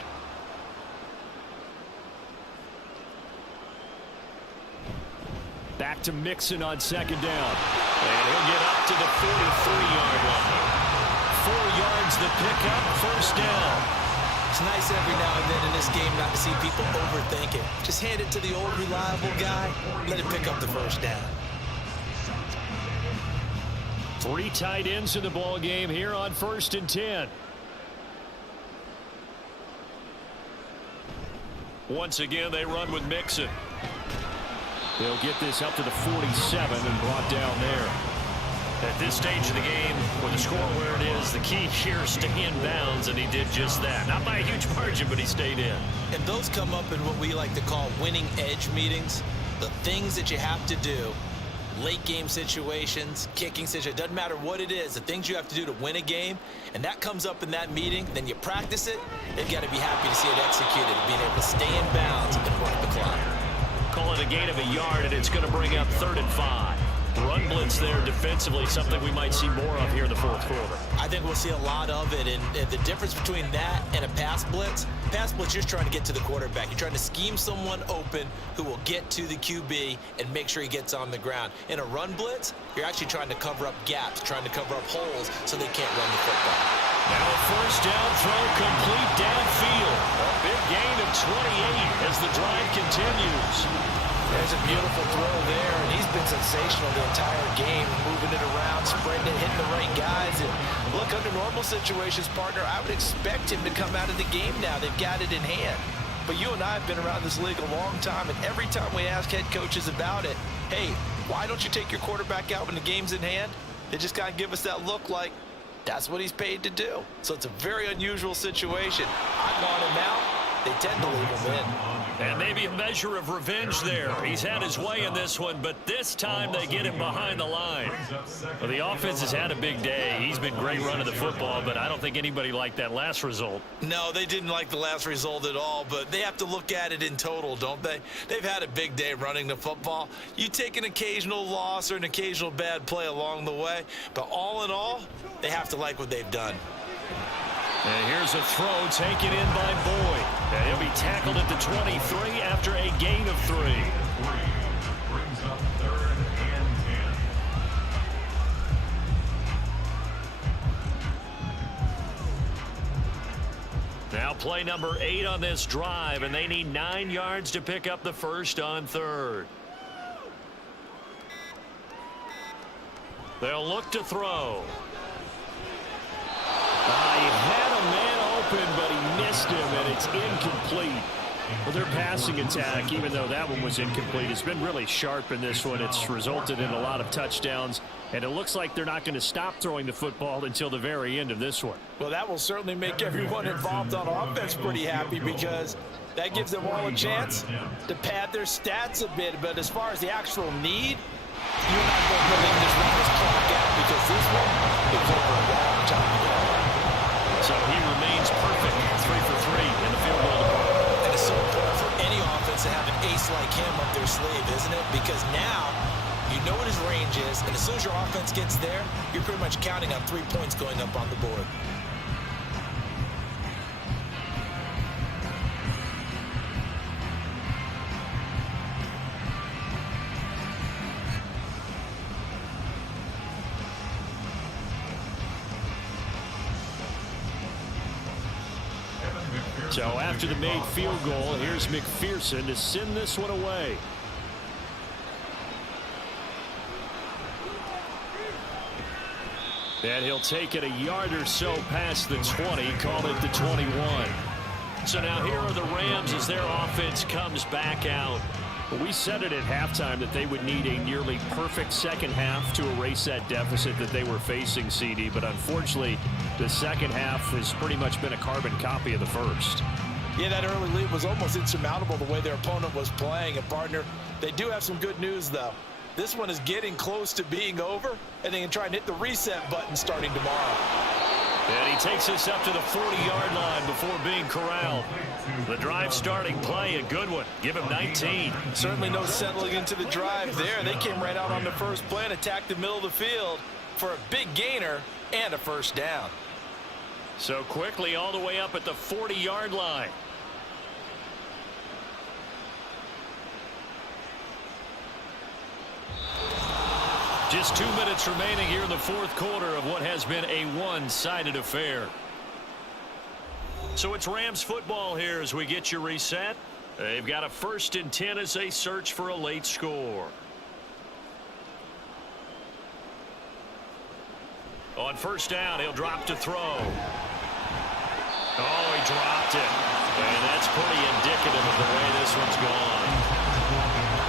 Back to Mixon on 2nd down. And he'll get up to the 43-yard line. 4 yards the pickup, 1st down. It's nice every now and then in this game not to see people overthink it. Just hand it to the old reliable guy. Let him pick up the 1st down. 3 tight ends in the ball game here on 1st and 10. Once again, they run with Mixon. They'll get this up to the 47 and brought down there. At this stage of the game, with the score where it is, the key here is stay in bounds, and he did just that. Not by a huge margin, but he stayed in. And those come up in what we like to call winning edge meetings. The things that you have to do, late game situations, kicking situations, doesn't matter what it is, the things you have to do to win a game, and that comes up in that meeting, then you practice it, they've got to be happy to see it executed, being able to stay in bounds and work the clock. Call it a gain of a yard, and it's going to bring up 3rd and 5. Run blitz there defensively, something we might see more of here in the 4th quarter. I think we'll see a lot of it, and the difference between that and a pass blitz, you're just trying to get to the quarterback. You're trying to scheme someone open who will get to the QB and make sure he gets on the ground. In a run blitz, you're actually trying to cover up gaps, trying to cover up holes so they can't run the football. Now a 1st down throw complete downfield. A big gain of 28 as the drive continues. There's a beautiful throw there, and he's been sensational the entire game, moving it around, spreading it, hitting the right guys. And look, under normal situations, partner, I would expect him to come out of the game now. They've got it in hand. But you and I have been around this league a long time, and every time we ask head coaches about it, hey, why don't you take your quarterback out when the game's in hand? They just kind of give us that look like that's what he's paid to do. So it's a very unusual situation. I want him out. They tend to leave him in. And maybe a measure of revenge there. He's had his way in this one, but this time they get him behind the line. Well, the offense has had a big day. He's been great running the football, but I don't think anybody liked that last result. No, they didn't like the last result at all, but they have to look at it in total, don't they? They've had a big day running the football. You take an occasional loss or an occasional bad play along the way, but all in all, they have to like what they've done. And here's a throw taken in by Boyd. And he'll be tackled at the 23 after a gain of 3. Brings up 3rd and 10. Now play number 8 on this drive, and they need 9 yards to pick up the first on 3rd. They'll look to throw. He had a man open, but he missed him, and it's incomplete. Well, their passing attack, even though that one was incomplete, has been really sharp in this one. It's resulted in a lot of touchdowns, and it looks like they're not going to stop throwing the football until the very end of this one. Well, that will certainly make everyone involved on offense pretty happy, because that gives them all a chance to pad their stats a bit. But as far as the actual need, you're not going to really just run this clock out, because this one is over a long time ago. So he remains perfect, 3 for 3 in the field goal department. And it's so important for any offense to have an ace like him up their sleeve, isn't it? Because now you know what his range is, and as soon as your offense gets there, you're pretty much counting on 3 points going up on the board. So after the made field goal, here's McPherson to send this one away. And he'll take it a yard or so past the 20, call it the 21. So now here are the Rams as their offense comes back out. We said it at halftime that they would need a nearly perfect second half to erase that deficit that they were facing, CD. But unfortunately, the second half has pretty much been a carbon copy of the first. Yeah, that early lead was almost insurmountable the way their opponent was playing. And, partner, they do have some good news, though. This one is getting close to being over, and they can try and hit the reset button starting tomorrow. And he takes us up to the 40-yard line before being corralled. The drive starting play, a good one. Give him 19. Certainly no settling into the drive there. They came right out on the first play and attacked the middle of the field for a big gainer and a first down. So quickly all the way up at the 40-yard line. Just 2 minutes remaining here in the fourth quarter of what has been a one-sided affair. So it's Rams football here as we get your reset. They've got a 1st and 10 as they search for a late score. On first down, he'll drop to throw. Oh, he dropped it. And that's pretty indicative of the way this one's gone.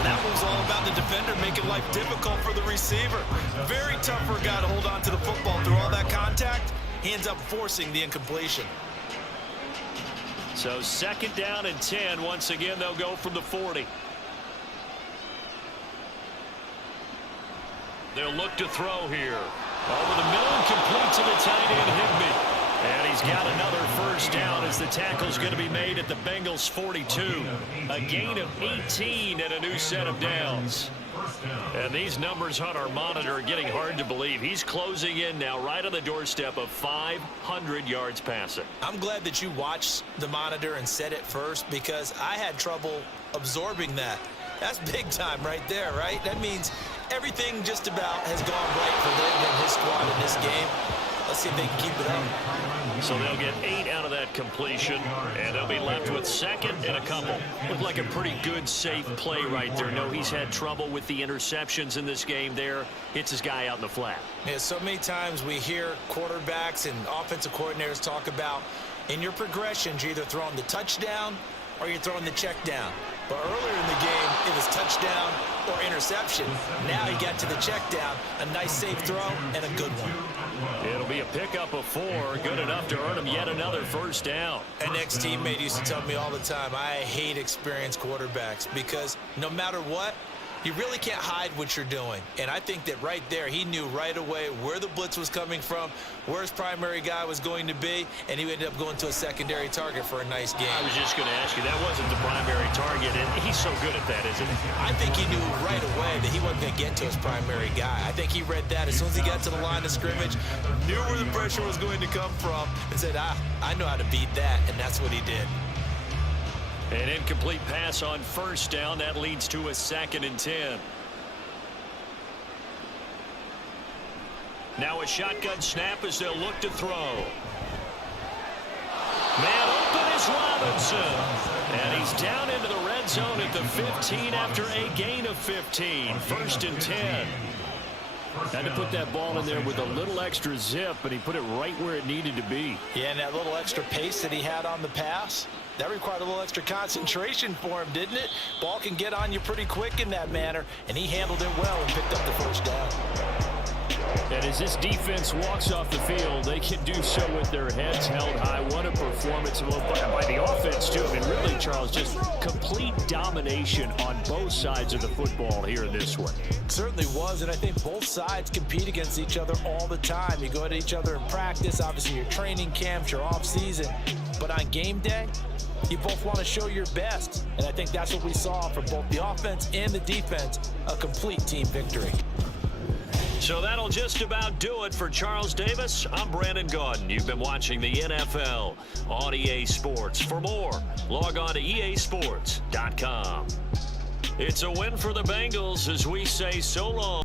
That was all about the defender making life difficult for the receiver. Very tough for a guy to hold on to the football through all that contact. He ends up forcing the incompletion. So 2nd down and 10. Once again, they'll go from the 40. They'll look to throw here. Over the middle and complete to the tight end, Higbee. And he's got another first down as the tackle's going to be made at the Bengals 42. A gain of 18 and a new set of downs. And these numbers on our monitor are getting hard to believe. He's closing in now right on the doorstep of 500 yards passing. I'm glad that you watched the monitor and said it first, because I had trouble absorbing that. That's big time right there, right? That means everything just about has gone right for them and his squad in this game. Let's see if they can keep it up. So they'll get 8 out of that completion, and they'll be left with 2nd and a couple. Looked like a pretty good, safe play right there. No, he's had trouble with the interceptions in this game there. Hits his guy out in the flat. Yeah, so many times we hear quarterbacks and offensive coordinators talk about, in your progressions, you're either throwing the touchdown or you're throwing the check down. But earlier in the game, it was touchdown or interception. Now he got to the check down, a nice safe throw, and a good one. It'll be a pickup of 4, good enough to earn him yet another first down. An ex-teammate used to tell me all the time, I hate experienced quarterbacks, because no matter what, you really can't hide what you're doing. And I think that right there, he knew right away where the blitz was coming from, where his primary guy was going to be, and he ended up going to a secondary target for a nice game. I was just going to ask you, that wasn't the primary target, and he's so good at that, isn't he? I think he knew right away that he wasn't going to get to his primary guy. I think he read that as soon as he got to the line of scrimmage, knew where the pressure was going to come from, and said, I know how to beat that, and that's what he did. An incomplete pass on first down. That leads to a 2nd and 10. Now a shotgun snap as they'll look to throw. Man open is Robinson. And he's down into the red zone at the 15 after a gain of 15. 1st and 10. Had to put that ball in there with a little extra zip, but he put it right where it needed to be. Yeah, and that little extra pace that he had on the pass, That required a little extra concentration for him, didn't it? Ball can get on you pretty quick in that manner, and he handled it well and picked up the first down. And as this defense walks off the field, they can do so with their heads held high. What a performance by the offense, too. I mean, really, Charles, just complete domination on both sides of the football here in this one. It certainly was, and I think both sides compete against each other all the time. You go at each other in practice, obviously your training camps, your off-season. But on game day, you both want to show your best. And I think that's what we saw from both the offense and the defense, a complete team victory. So that'll just about do it for Charles Davis. I'm Brandon Gaudin. You've been watching the NFL on EA Sports. For more, log on to easports.com. It's a win for the Bengals as we say so long.